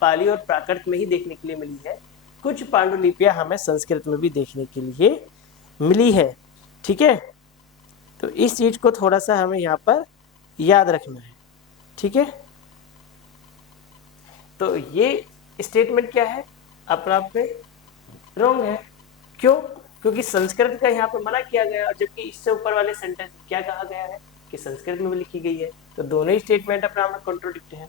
पाली और प्राकृत में ही देखने के लिए मिली है, कुछ पांडुलिपियां हमें संस्कृत में भी देखने के लिए मिली है। ठीक है, तो इस चीज को थोड़ा सा हमें यहाँ पर याद रखना है। ठीक है, तो ये स्टेटमेंट क्या है? अपना आप में रॉन्ग है। क्यों? क्योंकि संस्कृत का यहाँ पर मना किया गया, और जबकि इससे ऊपर वाले सेंटेंस क्या कहा गया है कि संस्कृत में भी लिखी गई है, तो दोनों ही स्टेटमेंट अपना में कॉन्ट्रोडिक्ट है।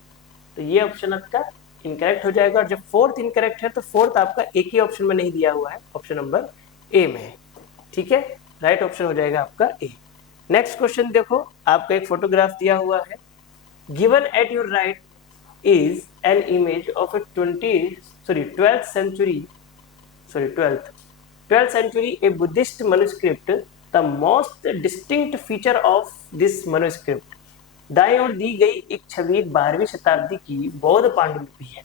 तो ये ऑप्शन आपका इनकरेक्ट हो जाएगा, और जब फोर्थ इनकरेक्ट है तो फोर्थ आपका एक ही ऑप्शन में नहीं दिया हुआ है, ऑप्शन नंबर ए में है। ठीक है, राइट ऑप्शन हो जाएगा आपका ए। नेक्स्ट क्वेश्चन देखो, आपका एक फोटोग्राफ दिया हुआ है। Given at your right is an image of A 12th century a Buddhist manuscript, the most distinct feature of this manuscript। दाएं ओर दी गई एक छवि 12वीं शताब्दी की बौद्ध पांडुलिपि है।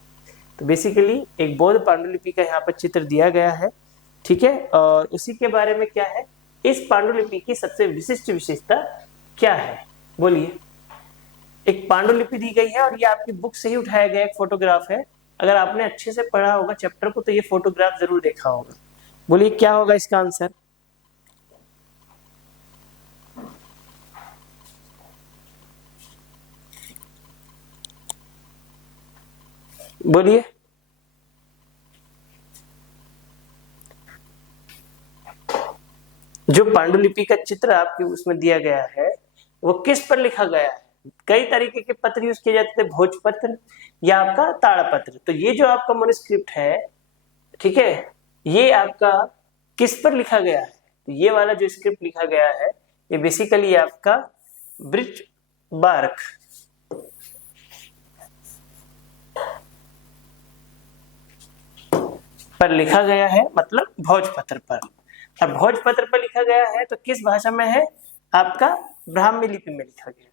तो बेसिकली एक बौद्ध पांडुलिपि का यहाँ पर चित्र दिया गया है। ठीक है, और उसी के बारे में क्या है, इस पांडुलिपि की सबसे विशिष्ट विशेषता क्या है? बोलिए। एक पांडुलिपि दी गई है और ये आपकी बुक से ही उठाया गया एक फोटोग्राफ है। अगर आपने अच्छे से पढ़ा होगा चैप्टर को तो ये फोटोग्राफ जरूर देखा होगा। बोलिए क्या होगा इसका आंसर? बोलिए। जो पांडुलिपि का चित्र आपके उसमें दिया गया है वो किस पर लिखा गया है? कई तरीके के पत्र यूज किए जाते थे, भोजपत्र या आपका ताड़पत्र। तो ये जो आपका मनुस्क्रिप्ट है, ठीक है, ये आपका किस पर लिखा गया है? तो ये वाला जो स्क्रिप्ट लिखा गया है ये बेसिकली आपका ब्रिज बार्क पर लिखा गया है, मतलब भोजपत्र पर। अब भोजपत्र पर लिखा गया है तो किस भाषा में है? आपका ब्राह्मी लिपि में लिखा गया है।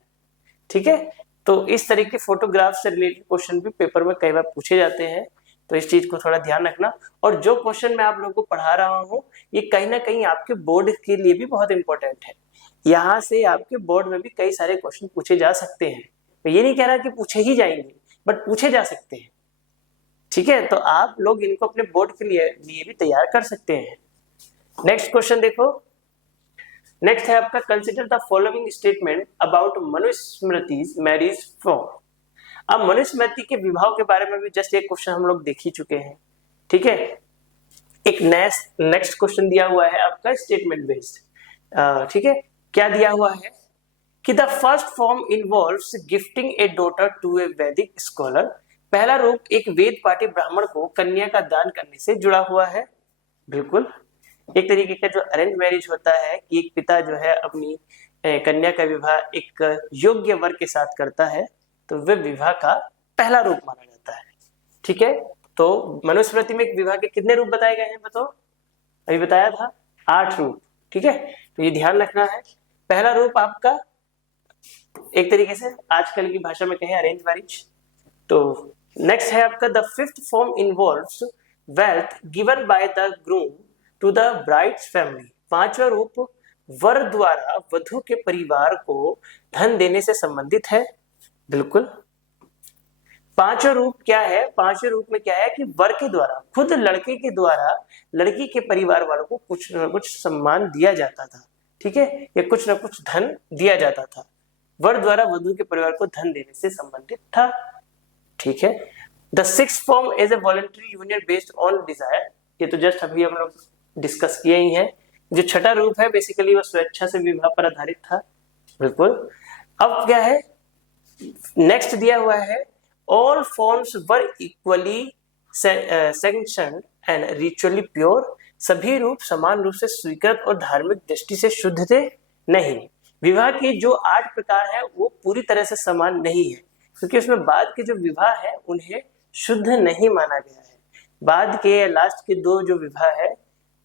ठीक है, तो इस तरह के फोटोग्राफ से रिलेटेड क्वेश्चन भी पेपर में कई बार पूछे जाते हैं, तो इस चीज को थोड़ा ध्यान रखना। और जो क्वेश्चन मैं आप लोगों को पढ़ा रहा हूँ ये कहीं ना कहीं आपके बोर्ड के लिए भी बहुत इंपॉर्टेंट है। यहाँ से आपके बोर्ड में भी कई सारे क्वेश्चन पूछे जा सकते हैं। तो ये नहीं कह रहा कि पूछे ही जाएंगे, बट पूछे जा सकते हैं। ठीक है, तो आप लोग इनको अपने बोर्ड के लिए भी तैयार कर सकते हैं। नेक्स्ट क्वेश्चन देखो। नेक्स्ट है आपका consider the following statement about Manusmriti's marriage form. अब मनुस्मृति के विवाह के बारे में भी जस्ट एक क्वेश्चन हम लोग देख ही चुके हैं। ठीक है, एक नेक्स्ट क्वेश्चन दिया हुआ है आपका स्टेटमेंट बेस्ड। ठीक है, क्या दिया हुआ है कि the first form involves gifting a daughter to a Vedic scholar. पहला रूप एक वेद पाठी ब्राह्मण को कन्या का दान करने से जुड़ा हुआ है। बिल्कुल, एक तरीके का जो अरेंज मैरिज होता है कि एक पिता जो है अपनी कन्या का विवाह एक योग्य वर के साथ करता है, तो वह विवाह का पहला रूप माना जाता है। ठीक है, तो मनुस्मृति में विवाह के कितने रूप बताए गए हैं बताओ? अभी बताया था 8 रूप। ठीक है, तो ये ध्यान रखना है। पहला रूप आपका एक तरीके से आजकल की भाषा में कहें अरेंज मैरिज। तो नेक्स्ट है आपका the fifth form involves wealth given by the groom to the bride's family. पांचवा रूप वर द्वारा वधु के परिवार को धन देने से संबंधित है। बिल्कुल, पांचवा रूप क्या है? पांचवें रूप में क्या है कि वर के द्वारा, खुद लड़के के द्वारा लड़की के परिवार वालों को कुछ न कुछ सम्मान दिया जाता था। ठीक है, या कुछ न कुछ धन दिया जाता था। वर द्वारा वधु के परिवार को धन देने से संबंधित था। ठीक है, the sixth form is a voluntary union based on desire. ये तो जस्ट अभी हम लोग डिस्कस किए ही हैं। जो छठा रूप है बेसिकली वो स्वेच्छा से विवाह पर आधारित था। बिल्कुल, अब क्या है नेक्स्ट दिया हुआ है all forms were equally sanctioned and ritually pure. सभी रूप समान रूप से स्वीकृत और धार्मिक दृष्टि से शुद्ध थे नहीं। विवाह के जो 8 प्रकार है वो पूरी तरह से समान नहीं है, क्योंकि उसमें बाद के जो विवाह है उन्हें शुद्ध नहीं माना गया है। बाद के लास्ट के 2 जो विवाह है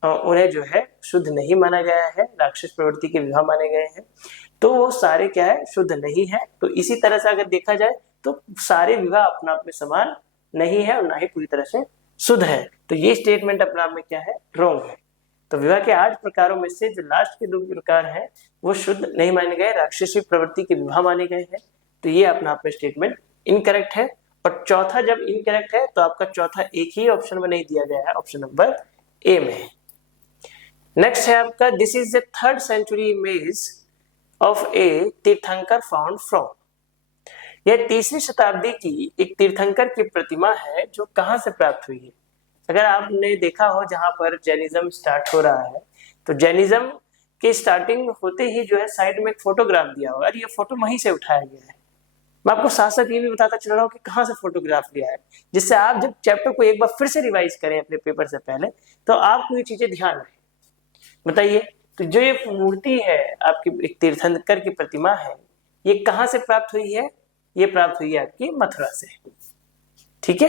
उन्हें जो है शुद्ध नहीं माना गया है, राक्षस प्रवृत्ति के विवाह माने गए हैं। तो वो सारे क्या है? शुद्ध नहीं है। तो इसी तरह से अगर देखा जाए तो सारे विवाह अपने आप में समान नहीं है और ना ही पूरी तरह से शुद्ध है। तो ये स्टेटमेंट अपने आप में क्या है? रॉन्ग है। तो विवाह के 8 प्रकारों में से जो लास्ट के 2 प्रकार हैं वो शुद्ध नहीं माने गए, राक्षसी प्रवृत्ति के विवाह माने गए हैं। तो ये अपना आप में स्टेटमेंट इनकरेक्ट है। और चौथा जब इनकरेक्ट है तो आपका चौथा एक ही ऑप्शन में नहीं दिया गया है, ऑप्शन नंबर ए में है। नेक्स्ट है आपका this is the 3rd century image of a tirthankara found from. यह 3वीं शताब्दी की एक तीर्थंकर की प्रतिमा है जो कहां से प्राप्त हुई है? अगर आपने देखा हो जहां पर जैनिज्म स्टार्ट हो रहा है तो जैनिज्म के स्टार्टिंग होते ही जो है साइड में एक फोटोग्राफ दिया होगा और ये फोटो वहीं से उठाया गया है। मैं आपको साथ साथ ये भी बताता चल रहा हूँ कि कहाँ से फोटोग्राफ लिया है, जिससे आप जब चैप्टर को एक बार फिर से रिवाइज करें अपने पेपर से पहले तो आपको ये चीजें ध्यान रहे। बताइए, तो जो ये मूर्ति है आपकी एक तीर्थंकर की प्रतिमा है ये कहाँ से प्राप्त हुई है? ये प्राप्त हुई है आपकी मथुरा से। ठीक है,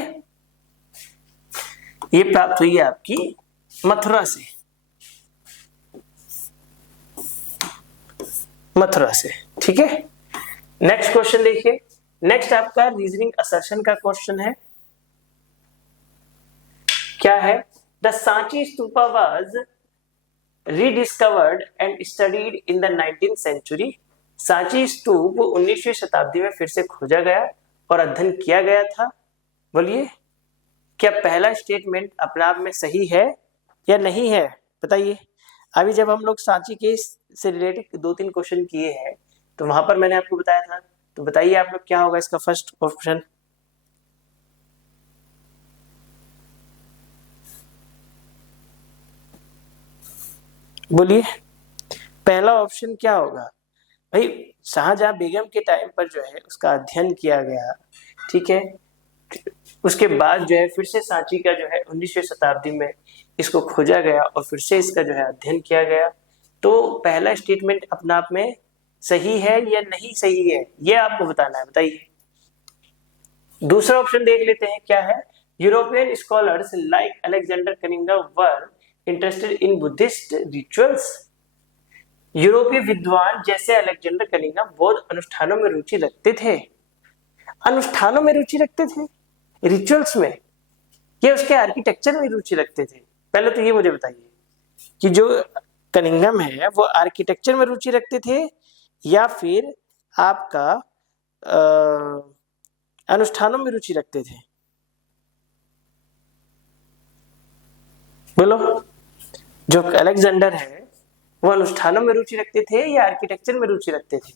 ये प्राप्त हुई है आपकी मथुरा से, मथुरा से। ठीक है, नेक्स्ट क्वेश्चन देखिए। नेक्स्ट आपका रीजनिंग असर्शन का क्वेश्चन है। क्या है? The Sanchi stupa was rediscovered and studied in the 19th century। Sanchi स्तूप 19वीं शताब्दी में फिर से खोजा गया और अध्ययन किया गया था? बोलिए, क्या पहला स्टेटमेंट अपने आप में सही है या नहीं है? बताइए। अभी जब हम लोग सांची के से रिलेटेड 2-3 क्वेश्चन किए हैं तो वहां पर मैंने आपको बताया था, तो बताइए आप लोग क्या होगा इसका फर्स्ट ऑप्शन? बोलिए, पहला ऑप्शन क्या होगा? भाई शाहजहां बेगम के टाइम पर जो है उसका अध्ययन किया गया, ठीक है। उसके बाद जो है फिर से सांची का जो है 19वीं शताब्दी में इसको खोजा गया और फिर से इसका जो है अध्ययन किया गया। तो पहला स्टेटमेंट अपना आप में सही है या नहीं सही है, ये आपको बताना है। बताइए। दूसरा ऑप्शन देख लेते हैं क्या है। European scholars like Alexander Cunningham were interested in Buddhist rituals. यूरोपीय विद्वान जैसे अलेक्जेंडर कनिंघम बौद्ध अनुष्ठानों में रुचि रखते थे। अनुष्ठानों में रुचि रखते थे, रिचुअल्स में, ये उसके आर्किटेक्चर में रुचि रखते थे? पहले तो ये मुझे बताइए कि जो कनिंघम है वो आर्किटेक्चर में रुचि रखते थे या फिर आपका अनुष्ठानों में रुचि रखते थे? बोलो। जो अलेक्जेंडर है वो अनुष्ठानों में रुचि रखते थे या आर्किटेक्चर में रुचि रखते थे?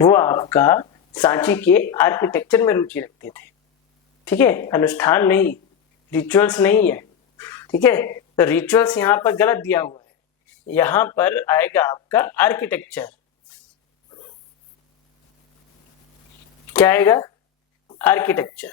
वो आपका सांची के आर्किटेक्चर में रुचि रखते थे, ठीक है। अनुष्ठान नहीं, रिचुअल्स नहीं है, ठीक है। तो रिचुअल्स यहाँ पर गलत दिया हुआ है, यहाँ पर आएगा आपका आर्किटेक्चर। क्या आएगा? आर्किटेक्चर।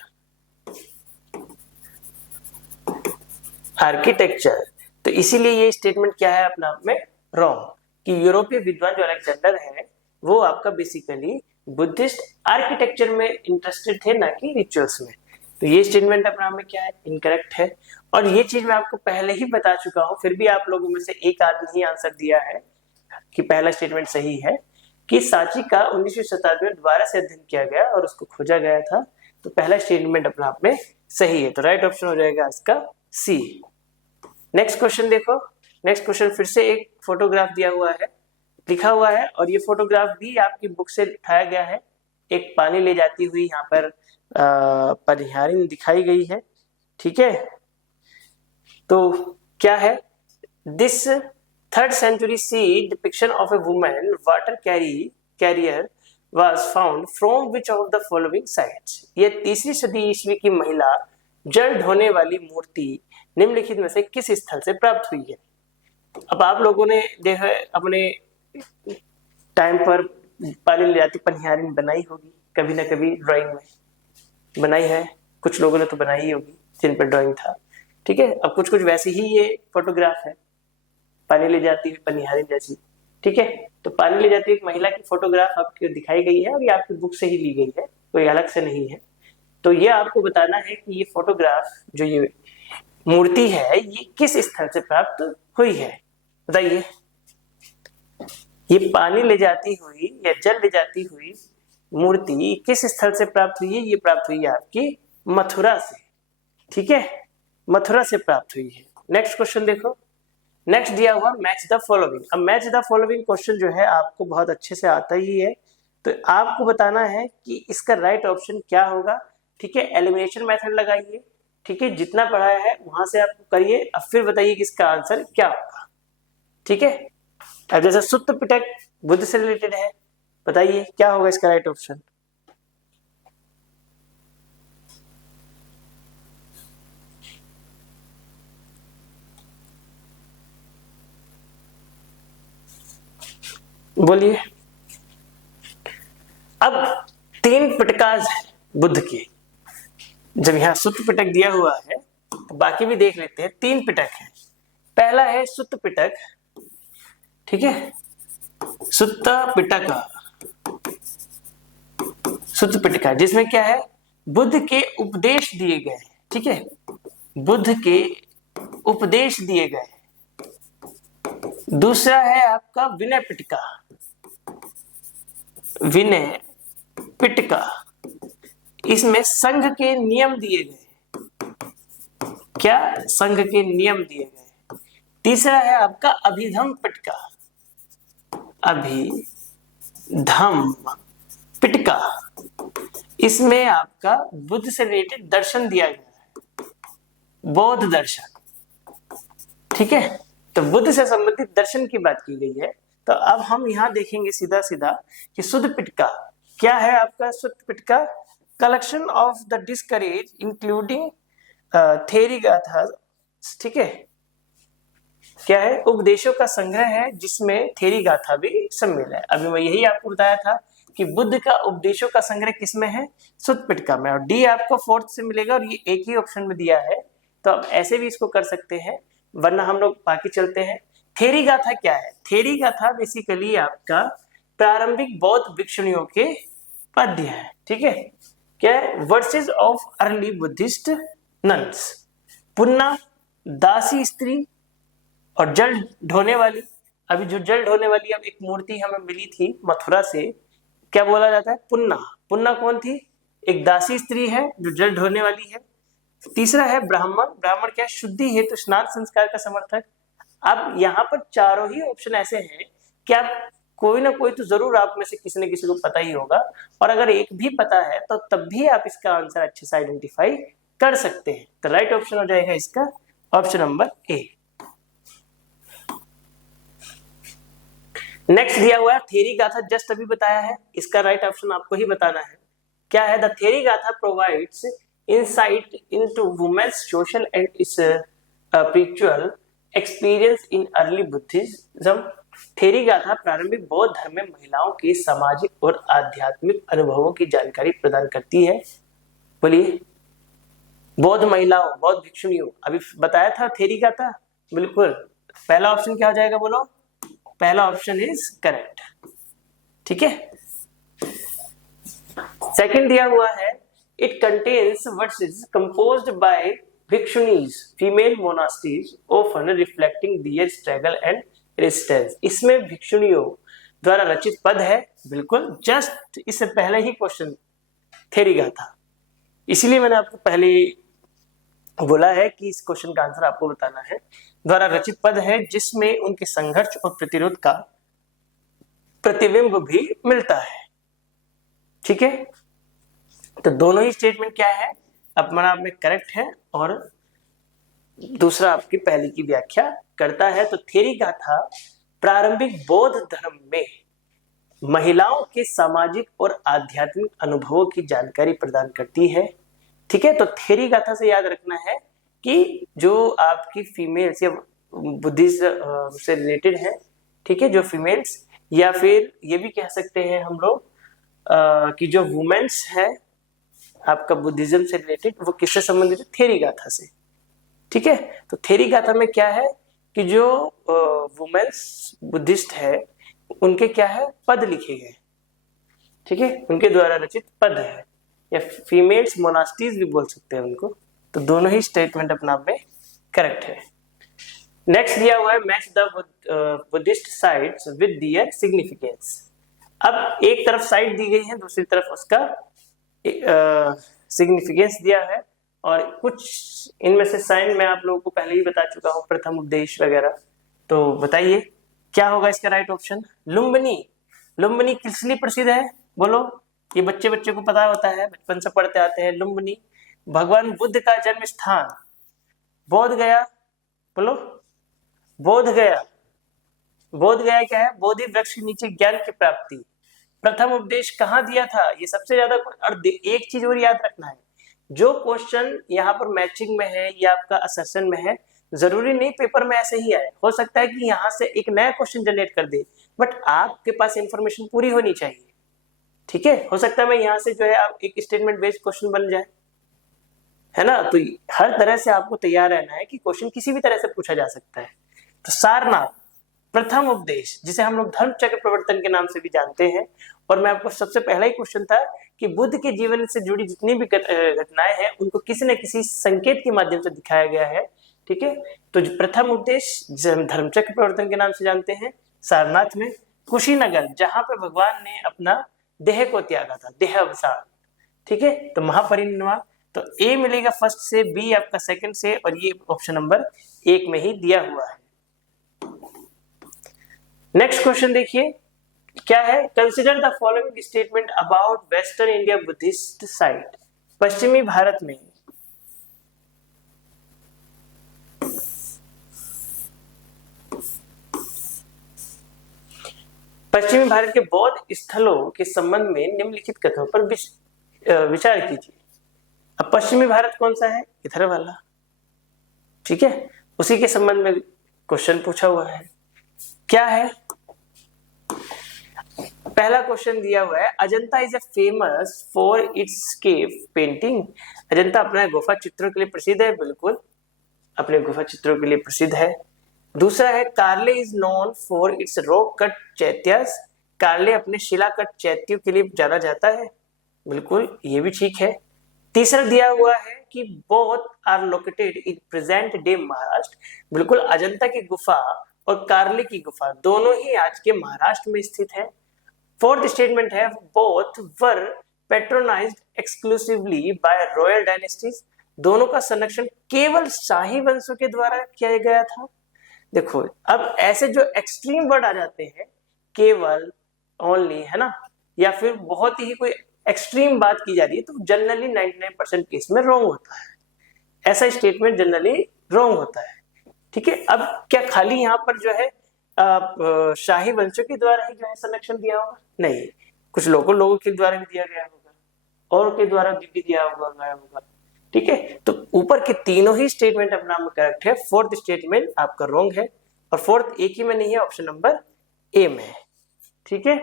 आर्किटेक्चर। तो इसीलिए ये स्टेटमेंट क्या है अपने आप में रॉन्ग, कि यूरोपीय विद्वान जो अलेक्जेंडर है वो आपका बेसिकली बुद्धिस्ट आर्किटेक्चर में इंटरेस्टेड थे, ना कि रिचुअल्स में। तो ये स्टेटमेंट अपने आप में क्या है? इनकरेक्ट है। और ये चीज मैं आपको पहले ही बता चुका हूं, फिर भी आप लोगों में से एक आदमी ही आंसर दिया है कि पहला स्टेटमेंट सही है, कि सांची का 19वीं शताब्दी में दोबारा से अध्ययन किया गया और उसको खोजा गया था। तो पहला स्टेटमेंट अपने आप में सही है, तो राइट ऑप्शन हो जाएगा इसका सी। नेक्स्ट क्वेश्चन देखो। नेक्स्ट क्वेश्चन फिर से एक फोटोग्राफ दिया हुआ है, लिखा हुआ है, और ये फोटोग्राफ भी आपकी बुक से उठाया गया है। एक पानी ले जाती हुई यहाँ पर पनिहारिन दिखाई गई है, ठीक है। तो क्या है? This 3rd century sea depiction of a woman water carrier was found from which of the following sites? ये 3री सदी ईस्वी की महिला जल ढोने वाली मूर्ति निम्नलिखित में से किस स्थल से प्राप्त हुई है? अब आप लोगों ने देखा अपने टाइम पर पानी ले जाती पनिहारिन बनाई होगी, कभी ना कभी ड्राइंग में बनाई है, कुछ लोगों ने तो बनाई ही होगी जिन पर ड्राइंग था, ठीक है। अब कुछ कुछ वैसी ही ये फोटोग्राफ है, पानी ले जाती हुई पनिहारिन जैसी, ठीक है। तो पानी ले जाती हुई एक महिला की फोटोग्राफ आपको दिखाई गई है और ये आपकी बुक से ही ली गई है, कोई अलग से नहीं है। तो ये आपको बताना है कि ये फोटोग्राफ जो ये मूर्ति है ये किस स्थल से प्राप्त हुई है। बताइए। ये पानी ले जाती हुई या जल ले जाती हुई मूर्ति किस स्थल से प्राप्त हुई है? ये प्राप्त हुई है आपकी मथुरा से, ठीक है, मथुरा से प्राप्त हुई है। नेक्स्ट क्वेश्चन देखो। नेक्स्ट दिया हुआ मैच द फॉलोइंग। अब मैच द फॉलोइंग क्वेश्चन जो है आपको बहुत अच्छे से आता ही है, तो आपको बताना है कि इसका राइट ऑप्शन क्या होगा, ठीक है। एलिमिनेशन मेथड लगाइए, ठीक है, जितना पढ़ाया है वहां से आप करिए, अब फिर बताइए कि इसका आंसर क्या होगा, ठीक है। अब जैसे सुत्त पिटक बुद्ध से रिलेटेड है, बताइए क्या होगा इसका राइट ऑप्शन। बोलिए। अब 3 पिटकाज है बुद्ध के, जब यहां सुत्त पिटक दिया हुआ है तो बाकी भी देख लेते हैं। 3 पिटक है। पहला है सुत्त पिटक, ठीक है, सुत्त पिटका, सुत्त पिटका, जिसमें क्या है? बुद्ध के उपदेश दिए गए, ठीक है, बुद्ध के उपदेश दिए गए। दूसरा है आपका विनय पिटका, विनय पिटका, इसमें संघ के नियम दिए गए। क्या? संघ के नियम दिए गए। तीसरा है आपका अभिधम पिटका, अभिधम्म पिटका, इसमें आपका बुद्ध से रिलेटेड दर्शन दिया गया है, बौद्ध दर्शन। ठीक है, तो बुद्ध से संबंधित दर्शन की बात की गई है। तो अब हम यहाँ देखेंगे सीधा सीधा कि सुद्ध पिटका क्या है। आपका सुद्ध Pitaka collection of the discourage including Theri Gatha. ठीक है, क्या है, उपदेशों का संग्रह है जिसमें थेरी गाथा भी शामिल है। अभी मैं यही आपको बताया था कि बुद्ध का उपदेशों का संग्रह किसमें है, सुद्ध पिटका में। और डी आपको फोर्थ से मिलेगा और ये एक ही ऑप्शन में दिया है, तो आप ऐसे भी इसको कर सकते हैं, वरना हम लोग बाकी चलते हैं। थेरी गाथा क्या है, थेरी गाथा बेसिकली आपका प्रारंभिक बौद्ध भिक्षुणियों के पद्य है। ठीक है, क्या है, verses of early Buddhist nuns, Punna, दासी स्त्री और जल ढोने वाली। अभी जो जल ढोने वाली अब एक मूर्ति हमें मिली थी मथुरा से, क्या बोला जाता है, पुन्ना। पुन्ना कौन थी, एक दासी स्त्री है जो जल ढोने वाली है। तीसरा है ब्राह्मण, ब्राह्मण क्या, शुद्धि हेतु स्नान संस्कार का समर्थक। अब यहाँ पर चारों ही ऑप्शन ऐसे हैं कि आप कोई ना कोई तो जरूर आप में से किसी न किसी को पता ही होगा, और अगर एक भी पता है तो तब भी आप इसका आंसर अच्छे से आइडेंटिफाई कर सकते हैं। तो राइट ऑप्शन हो जाएगा इसका ऑप्शन नंबर ए। नेक्स्ट दिया हुआ है थेरी गाथा, जस्ट अभी बताया है, इसका राइट ऑप्शन आपको ही बताना है। क्या है, the Theri Gatha provides insight into women's social and spiritual experience in early Buddhism। Theri Gatha प्रारंभिक बौद्ध धर्म में महिलाओं के सामाजिक और आध्यात्मिक अनुभवों की जानकारी प्रदान करती है। बोलिए, बौद्ध महिलाओं, बौद्ध भिक्षुणियों, अभी बताया था थेरी गाथा, बिल्कुल। पहला ऑप्शन क्या हो जाएगा, बोलो, पहला ऑप्शन इज करेक्ट। ठीक है, सेकंड दिया हुआ है, it contains verses composed by भिक्षुणीज, female monasteries, often reflecting their struggle and resistance। इसमें भिक्षुणियों द्वारा रचित पद है, बिल्कुल, जस्ट इससे पहले ही क्वेश्चन थेरी गाथा, इसीलिए मैंने आपको पहले बोला है कि इस क्वेश्चन का आंसर आपको बताना है। द्वारा रचित पद है जिसमें उनके संघर्ष और प्रतिरोध का प्रतिबिंब भी मिलता है। ठीक है, तो दोनों ही स्टेटमेंट क्या है, अपना आप में करेक्ट है, और दूसरा आपकी पहले की व्याख्या करता है। तो थेरी गाथा प्रारंभिक बौद्ध धर्म में महिलाओं के सामाजिक और आध्यात्मिक अनुभवों की जानकारी प्रदान करती है। ठीक है, तो थेरी गाथा से याद रखना है कि जो आपकी फीमेल्स या बुद्धिज्म से रिलेटेड है, ठीक है, जो फीमेल्स, या फिर ये भी कह सकते हैं हम लोग कि जो वुमेन्स है आपका बुद्धिज्म से रिलेटेड, वो किससे संबंधित है, थेरी गाथा से। ठीक है, तो थेरी गाथा में क्या है कि जो वुमेन्स बुद्धिस्ट है उनके क्या है, पद लिखे गए। ठीक है, उनके द्वारा रचित पद है, या फीमेल्स मोनास्टीज भी बोल सकते हैं उनको। तो दोनों ही स्टेटमेंट अपना आप में करेक्ट है। नेक्स्ट दिया हुआ है, match the Buddhist sites with their significance. अब एक तरफ साइट दी गई है, दूसरी तरफ उसका सिग्निफिकेंस दिया है, और कुछ इनमें से साइन मैं आप लोगों को पहले ही बता चुका हूँ, प्रथम उपदेश वगैरह। तो बताइए क्या होगा इसका राइट ऑप्शन, लुम्बिनी। लुम्बिनी किस लिए प्रसिद्ध है, बोलो, ये बच्चे को पता होता है, बचपन से पढ़ते आते हैं। लुम्बिनी भगवान बुद्ध का जन्म स्थान। बोध गया, बोलो, बोध गया। बोध गया क्या है, बोधि वृक्ष के नीचे ज्ञान की प्राप्ति। प्रथम उपदेश कहाँ दिया था, ये सबसे ज्यादा। और एक चीज और याद रखना है, जो क्वेश्चन यहाँ पर मैचिंग में है या आपका असर्शन में है, जरूरी नहीं पेपर में ऐसे ही आए, हो सकता है कि यहाँ से एक नया क्वेश्चन जनरेट कर दे, बट आपके पास इंफॉर्मेशन पूरी होनी चाहिए। ठीक है, हो सकता है मैं यहाँ से जो है आप एक स्टेटमेंट बेस्ड क्वेश्चन बन जाए, है ना। तो हर तरह से आपको तैयार रहना है कि क्वेश्चन किसी भी तरह से पूछा जा सकता है। तो सारनाथ प्रथम उपदेश, जिसे हम लोग धर्म चक्र प्रवर्तन के नाम से भी जानते हैं, और मैं आपको सबसे पहला ही क्वेश्चन था कि बुद्ध के जीवन से जुड़ी जितनी भी घटनाएं हैं उनको किसी न किसी संकेत के माध्यम से दिखाया गया है। ठीक है, तो प्रथम उपदेश जिसे हम धर्म चक्र प्रवर्तन के नाम से जानते हैं, सारनाथ में। कुशीनगर, जहां पर भगवान ने अपना देह को त्यागा था, देह अवसान। ठीक है, तो महापरिनिर्वाण। तो ए मिलेगा फर्स्ट से, बी आपका सेकंड से, और ये ऑप्शन नंबर 1 में ही दिया हुआ है। नेक्स्ट क्वेश्चन देखिए, क्या है? Consider the following statement about western India Buddhist site. पश्चिमी भारत में पश्चिमी भारत के बौद्ध स्थलों के संबंध में निम्नलिखित कथनों पर विचार कीजिए। अब पश्चिमी भारत कौन सा है? इधर वाला, ठीक है, उसी के संबंध में क्वेश्चन पूछा हुआ है। क्या है? पहला क्वेश्चन दिया हुआ है, Ajanta is famous for its cave painting. Ajanta अपने गुफा चित्रों के लिए प्रसिद्ध है, बिल्कुल अपने गुफा चित्रों के लिए प्रसिद्ध है। दूसरा है, Karle is known for its rock cut chaityas. Karle अपने शिला कट चैत्यों के लिए जाना जाता है, बिल्कुल ये भी ठीक है। तीसरा दिया हुआ है कि both are located in present day Maharashtra. बिल्कुल अजंता की गुफा और कार्ले की गुफा दोनों ही आज के महाराष्ट्र में स्थित है। फोर्थ स्टेटमेंट है, both were patronised exclusively by royal dynasties. दोनों का संरक्षण केवल शाही वंशों के द्वारा किया गया था। देखो अब ऐसे जो एक्सट्रीम वर्ड आ जाते हैं, केवल, ओनली, है ना, या फिर बहुत ही कोई एक्सट्रीम बात की जा रही है, तो जनरली 99% केस में रॉन्ग होता है। ऐसा स्टेटमेंट जनरली रॉन्ग होता है, ठीक है। अब क्या खाली यहाँ पर जो है शाही वंशों के द्वारा ही जो है संरक्षण दिया होगा? नहीं, कुछ लोगों के द्वारा भी दिया गया होगा, और के द्वारा भी दिया होगा, ठीक है। तो ऊपर के तीनों ही स्टेटमेंट अपना में करेक्ट है, फोर्थ स्टेटमेंट आपका रॉन्ग है, और फोर्थ एक ही में नहीं है, ऑप्शन नंबर ए में है, ठीक है।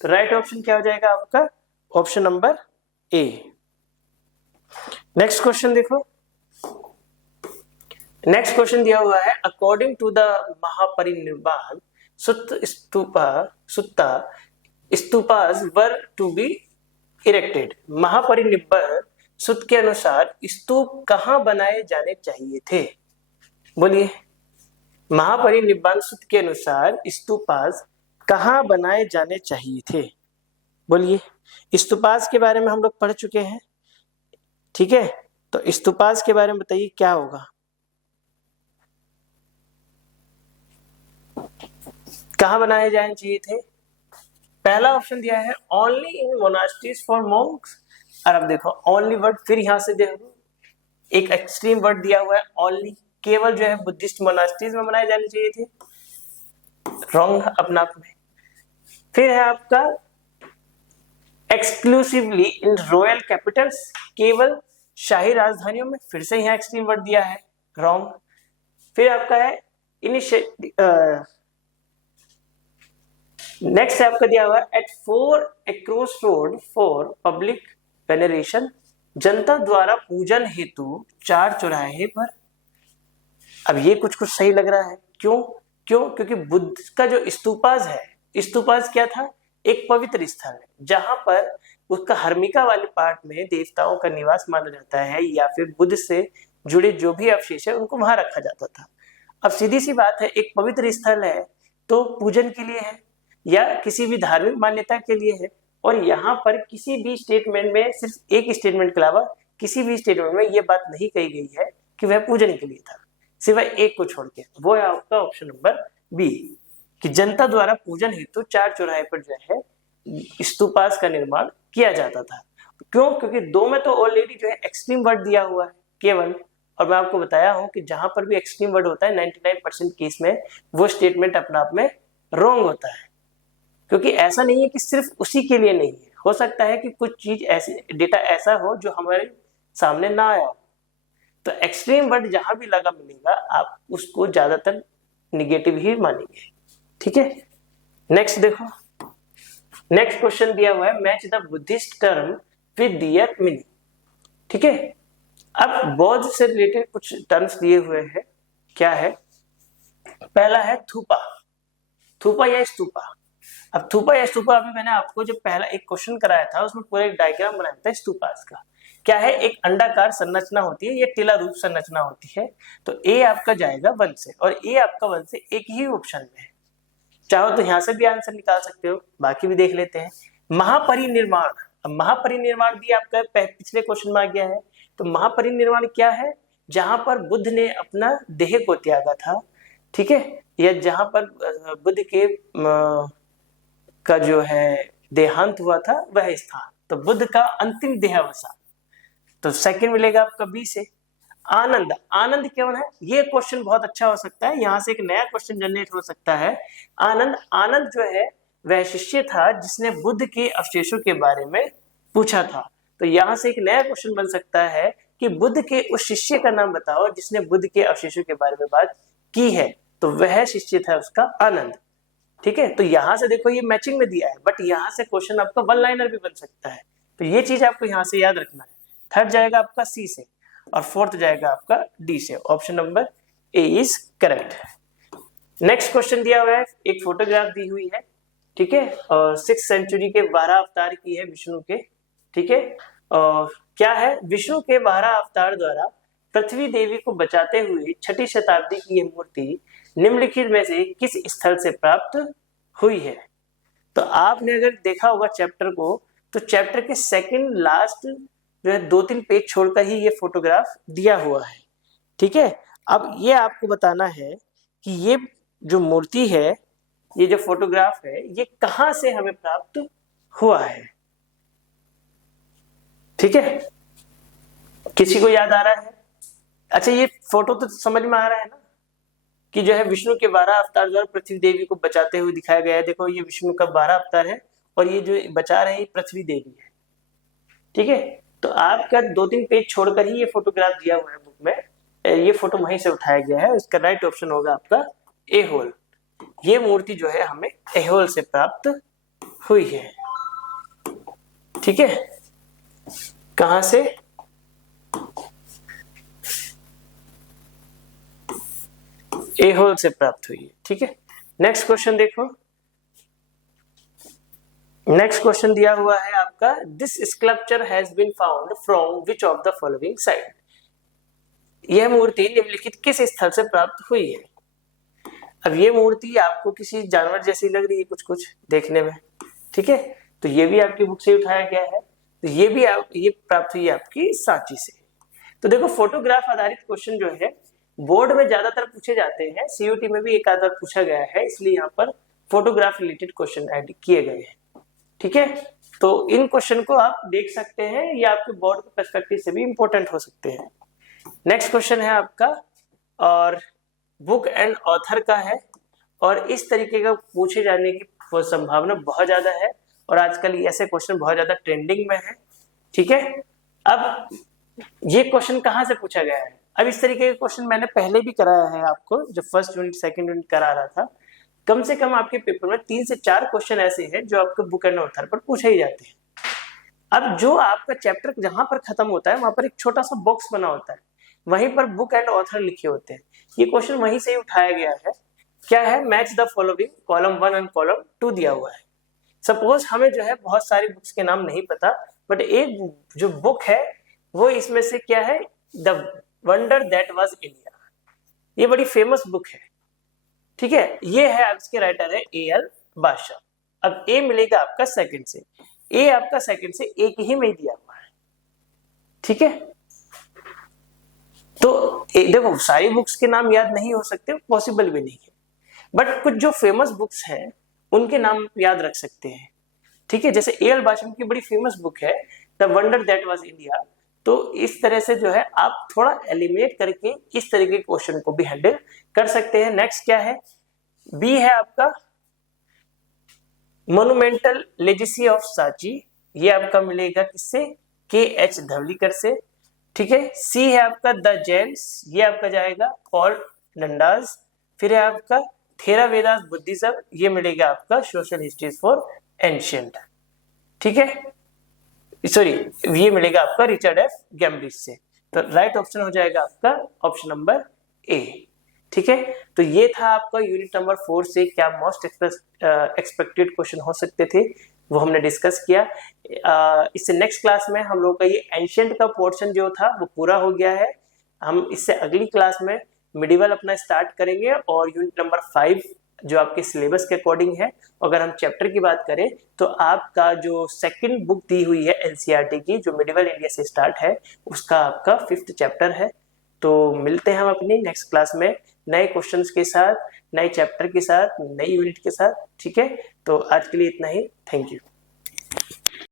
तो राइट ऑप्शन क्या हो जाएगा आपका? Option number A. Next question देखो, नेक्स्ट क्वेश्चन दिया हुआ है, according to the Mahaparinirvana Sutta stupas were to be erected. Mahaparinirvana Sutta के अनुसार स्तूप कहां बनाए जाने चाहिए थे? बोलिए, महापरिनिर्वाण सुत्त के अनुसार स्तूपास कहां बनाए जाने चाहिए थे? बोलिए। स्तूपास के बारे में हम लोग पढ़ चुके हैं, ठीक है, तो स्तूपास के बारे में बताइए क्या होगा? कहां बनाए जाने चाहिए थे? पहला ऑप्शन दिया है only in monasteries for Monks. और अब देखो ओनली वर्ड, फिर यहां से देखो एक एक्सट्रीम वर्ड दिया हुआ है ओनली, केवल जो है बुद्धिस्ट मोनास्ट्रीज में बनाए जाने चाहिए थे, रॉन्ग अपना आप में। फिर है आपका एक्सक्लूसिवली इन रॉयल कैपिटल्स, केवल शाही राजधानियों में, फिर से यहाँ एक्सट्रीम वर्ड दिया है, रॉन्ग। फिर आपका है नेक्स्ट आपका दिया हुआ at 4 across road for public veneration. जनता द्वारा पूजन हेतु 4 चौराहे पर। अब ये कुछ सही लग रहा है, क्यों? क्योंकि बुद्ध का जो स्तूपास है, स्तूपास क्या था? एक पवित्र स्थल है जहां पर उसका हर्मिका वाले पार्ट में देवताओं का निवास माना जाता है, या फिर बुद्ध से जुड़े जो भी अवशेष है उनको वहां रखा जाता था। अब सीधी सी बात है, एक पवित्र स्थल है तो पूजन के लिए है या किसी भी धार्मिक मान्यता के लिए है, और यहाँ पर किसी भी स्टेटमेंट में, सिर्फ एक स्टेटमेंट के अलावा किसी भी स्टेटमेंट में ये बात नहीं कही गई है कि वह पूजन के लिए था, सिवाय एक को छोड़ के, वो है आपका ऑप्शन नंबर बी, कि जनता द्वारा पूजन हेतु 4 चौराहे पर जो है स्तूपास का निर्माण किया जाता था। क्यों? क्योंकि 2 में तो ऑलरेडी जो है एक्सट्रीम वर्ड दिया हुआ है केवल, और मैं आपको बताया हूं कि जहां पर भी एक्सट्रीम वर्ड होता है 99% केस में वो स्टेटमेंट अपने आप में रॉन्ग होता है, क्योंकि ऐसा नहीं है कि सिर्फ उसी के लिए नहीं है, हो सकता है कि कुछ चीज ऐसी, डेटा ऐसा हो जो हमारे सामने ना आया हो। तो एक्सट्रीम वर्ड जहां भी लगा मिलेगा आप उसको ज्यादातर निगेटिव ही मानेंगे, ठीक है। नेक्स्ट देखो, नेक्स्ट क्वेश्चन दिया हुआ है, match the Buddhist term with their meaning, ठीक है। अब बौद्ध से रिलेटेड कुछ टर्म्स दिए हुए हैं, क्या है? पहला है थूपा, थूपा या स्तूपा। अब थूपा या स्तूपा, अभी मैंने आपको जो पहला एक क्वेश्चन कराया था उसमें पूरा एक डायग्राम बनाया था स्तूपास का। क्या है? एक अंडाकार संरचना होती है, ये टिला रूप संरचना होती है। तो ए आपका जाएगा 1 से, और ए आपका 1 से एक ही ऑप्शन में है, चाहो तो यहां से भी आंसर निकाल सकते हो, बाकी भी देख लेते हैं। महापरिनिर्वाण, अब महापरिनिर्वाण भी आपका पिछले क्वेश्चन में आ गया है। तो महापरिनिर्वाण क्या है? जहां पर बुद्ध ने अपना देह को त्यागा था, ठीक है, या जहां पर बुद्ध के का जो है देहांत हुआ था वह स्थान, तो बुद्ध का अंतिम देहावसान, तो सेकंड मिलेगा आपका बी से। आनंद, आनंद कौन है? ये क्वेश्चन बहुत अच्छा हो सकता है, यहाँ से एक नया क्वेश्चन जनरेट हो सकता है। आनंद, आनंद जो है वह शिष्य था जिसने बुद्ध के अवशेषों के बारे में पूछा था। तो यहाँ से एक नया क्वेश्चन बन सकता है कि बुद्ध के उस शिष्य का नाम बताओ जिसने बुद्ध के अवशेषों के बारे में बात की है, तो वह शिष्य था उसका आनंद। ठीक है, तो यहाँ से देखो ये मैचिंग में दिया है, बट यहाँ से क्वेश्चन आपका वन लाइनर भी बन सकता है, तो ये चीज आपको यहाँ से याद रखना है। थर्ड जाएगा आपका सी से और फोर्थ जाएगा आपका डी से। Option number A is correct. Next question दिया हुआ है, एक फोटोग्राफ दी हुई है, ठीक है, और 6th सेंचुरी के 12 अवतार की है विष्णु के। ठीक है, और क्या है? विष्णु के 12 अवतार द्वारा पृथ्वी देवी को बचाते हुए 6ठी शताब्दी की यह मूर्ति निम्नलिखित में से किस स्थल से प्राप्त हुई है? तो आपने अगर देखा होगा चैप्टर को, तो चैप्टर के सेकंड लास्ट जो है 2-3 पेज छोड़कर ही ये फोटोग्राफ दिया हुआ है। ठीक है, अब ये आपको बताना है कि ये जो मूर्ति है, ये जो फोटोग्राफ है, ये कहां से हमें प्राप्त हुआ है। ठीक है, किसी को याद आ रहा है? अच्छा, ये फोटो तो समझ में आ रहा है ना कि जो है विष्णु के 12 अवतार द्वारा पृथ्वी देवी को बचाते हुए दिखाया गया है। देखो ये विष्णु का 12 अवतार है और ये जो बचा रहे हैं ये पृथ्वी देवी है। ठीक है, तो आपका 2-3 पेज छोड़कर ही ये फोटोग्राफ दिया हुआ है बुक में, ये फोटो वहीं से उठाया गया है। इसका राइट ऑप्शन होगा आपका एहोल। ये मूर्ति जो है हमें एहोल से प्राप्त हुई है। ठीक है, कहां से? एहोल से प्राप्त हुई है। ठीक है, नेक्स्ट क्वेश्चन देखो। नेक्स्ट क्वेश्चन दिया हुआ है आपका, this sculpture has been found from which of the following site? यह मूर्ति निम्नलिखित किस स्थल से प्राप्त हुई है? अब ये मूर्ति आपको किसी जानवर जैसी लग रही है कुछ कुछ देखने में। ठीक है, तो ये भी आपकी बुक से उठाया गया है, तो ये भी ये प्राप्त हुई है आपकी सांची से। तो देखो फोटोग्राफ आधारित क्वेश्चन जो है बोर्ड में ज्यादातर पूछे जाते हैं, सीयूटी में भी एक आधा पूछा गया है, इसलिए यहाँ पर फोटोग्राफ रिलेटेड क्वेश्चन ऐड किए गए हैं। ठीक है, तो इन क्वेश्चन को आप देख सकते हैं, ये आपके बोर्ड के पर्सपेक्टिव से भी इंपॉर्टेंट हो सकते हैं। नेक्स्ट क्वेश्चन है आपका, और बुक एंड ऑथर का है, और इस तरीके का पूछे जाने की संभावना बहुत ज्यादा है, और आजकल ऐसे क्वेश्चन बहुत ज्यादा ट्रेंडिंग में है। ठीक है, अब ये क्वेश्चन कहाँ से पूछा गया है? अब इस तरीके के क्वेश्चन मैंने पहले भी कराया है आपको, जब फर्स्ट यूनिट सेकंड यूनिट करा रहा था। कम से कम आपके पेपर में 3 से 4 क्वेश्चन ऐसे हैं जो आपके बुक एंड ऑथर पर पूछे ही जाते हैं। अब जो आपका चैप्टर जहां पर खत्म होता है वहां पर एक छोटा सा बॉक्स बना होता है, वहीं पर बुक एंड ऑथर लिखे होते हैं। ये क्वेश्चन वहीं से ही उठाया गया है। क्या है? Match the following, column 1 and column 2 दिया हुआ है। सपोज हमें जो है बहुत सारी बुक्स के नाम नहीं पता, बट एक जो बुक है वो इसमें से क्या है, the wonder that was India, ये बड़ी फेमस बुक है। ठीक है, ये है, अब इसके राइटर है ए.एल. बादशाह। अब ए मिलेगा आपका सेकंड से, ए आपका सेकंड से एक ही में दिया हुआ है। ठीक है, तो देखो सारी बुक्स के नाम याद नहीं हो सकते, पॉसिबल भी नहीं है, बट कुछ जो फेमस बुक्स हैं उनके नाम याद रख सकते हैं। ठीक है, जैसे ए.एल. बादशाह की बड़ी फेमस बुक है the wonder that was India, तो इस तरह से जो है आप थोड़ा एलिमिनेट करके इस तरह के क्वेश्चन को भी हैंडल कर सकते हैं। नेक्स्ट क्या है? बी है आपका मोनुमेंटल लेगेसी ऑफ सांची, ये आपका मिलेगा किससे? के.एच. धवलीकर से। ठीक है, सी है आपका द जेम्स, ये आपका जाएगा पॉल नंडाज। फिर है आपका थेरावेदास बुद्धिज्म, ये मिलेगा आपका सोशल हिस्ट्रीज फॉर एंशिएंट। ठीक है, सॉरी, ये मिलेगा आपका रिचर्ड एफ गैम्ब्रिज से। तो राइट ऑप्शन हो जाएगा आपका ऑप्शन नंबर ए। ठीक है, तो ये था आपका यूनिट नंबर 4 से क्या मोस्ट एक्सपेक्टेड क्वेश्चन हो सकते थे, वो हमने डिस्कस किया। इससे नेक्स्ट क्लास में हम लोग का ये एंशिएंट का पोर्शन जो था वो पूरा हो गया है। हम इससे अगली क्लास में मिडिवल अपना स्टार्ट करेंगे, और यूनिट नंबर 5 जो आपके सिलेबस के अकॉर्डिंग है। अगर हम चैप्टर की बात करें तो आपका जो सेकंड बुक दी हुई है एनसीईआरटी की, जो मिडिवल इंडिया से स्टार्ट है, उसका आपका 5th चैप्टर है। तो मिलते हैं हम अपनी नेक्स्ट क्लास में नए क्वेश्चंस के साथ, नए चैप्टर के साथ, नई यूनिट के साथ। ठीक है, तो आज के लिए इतना ही। Thank you.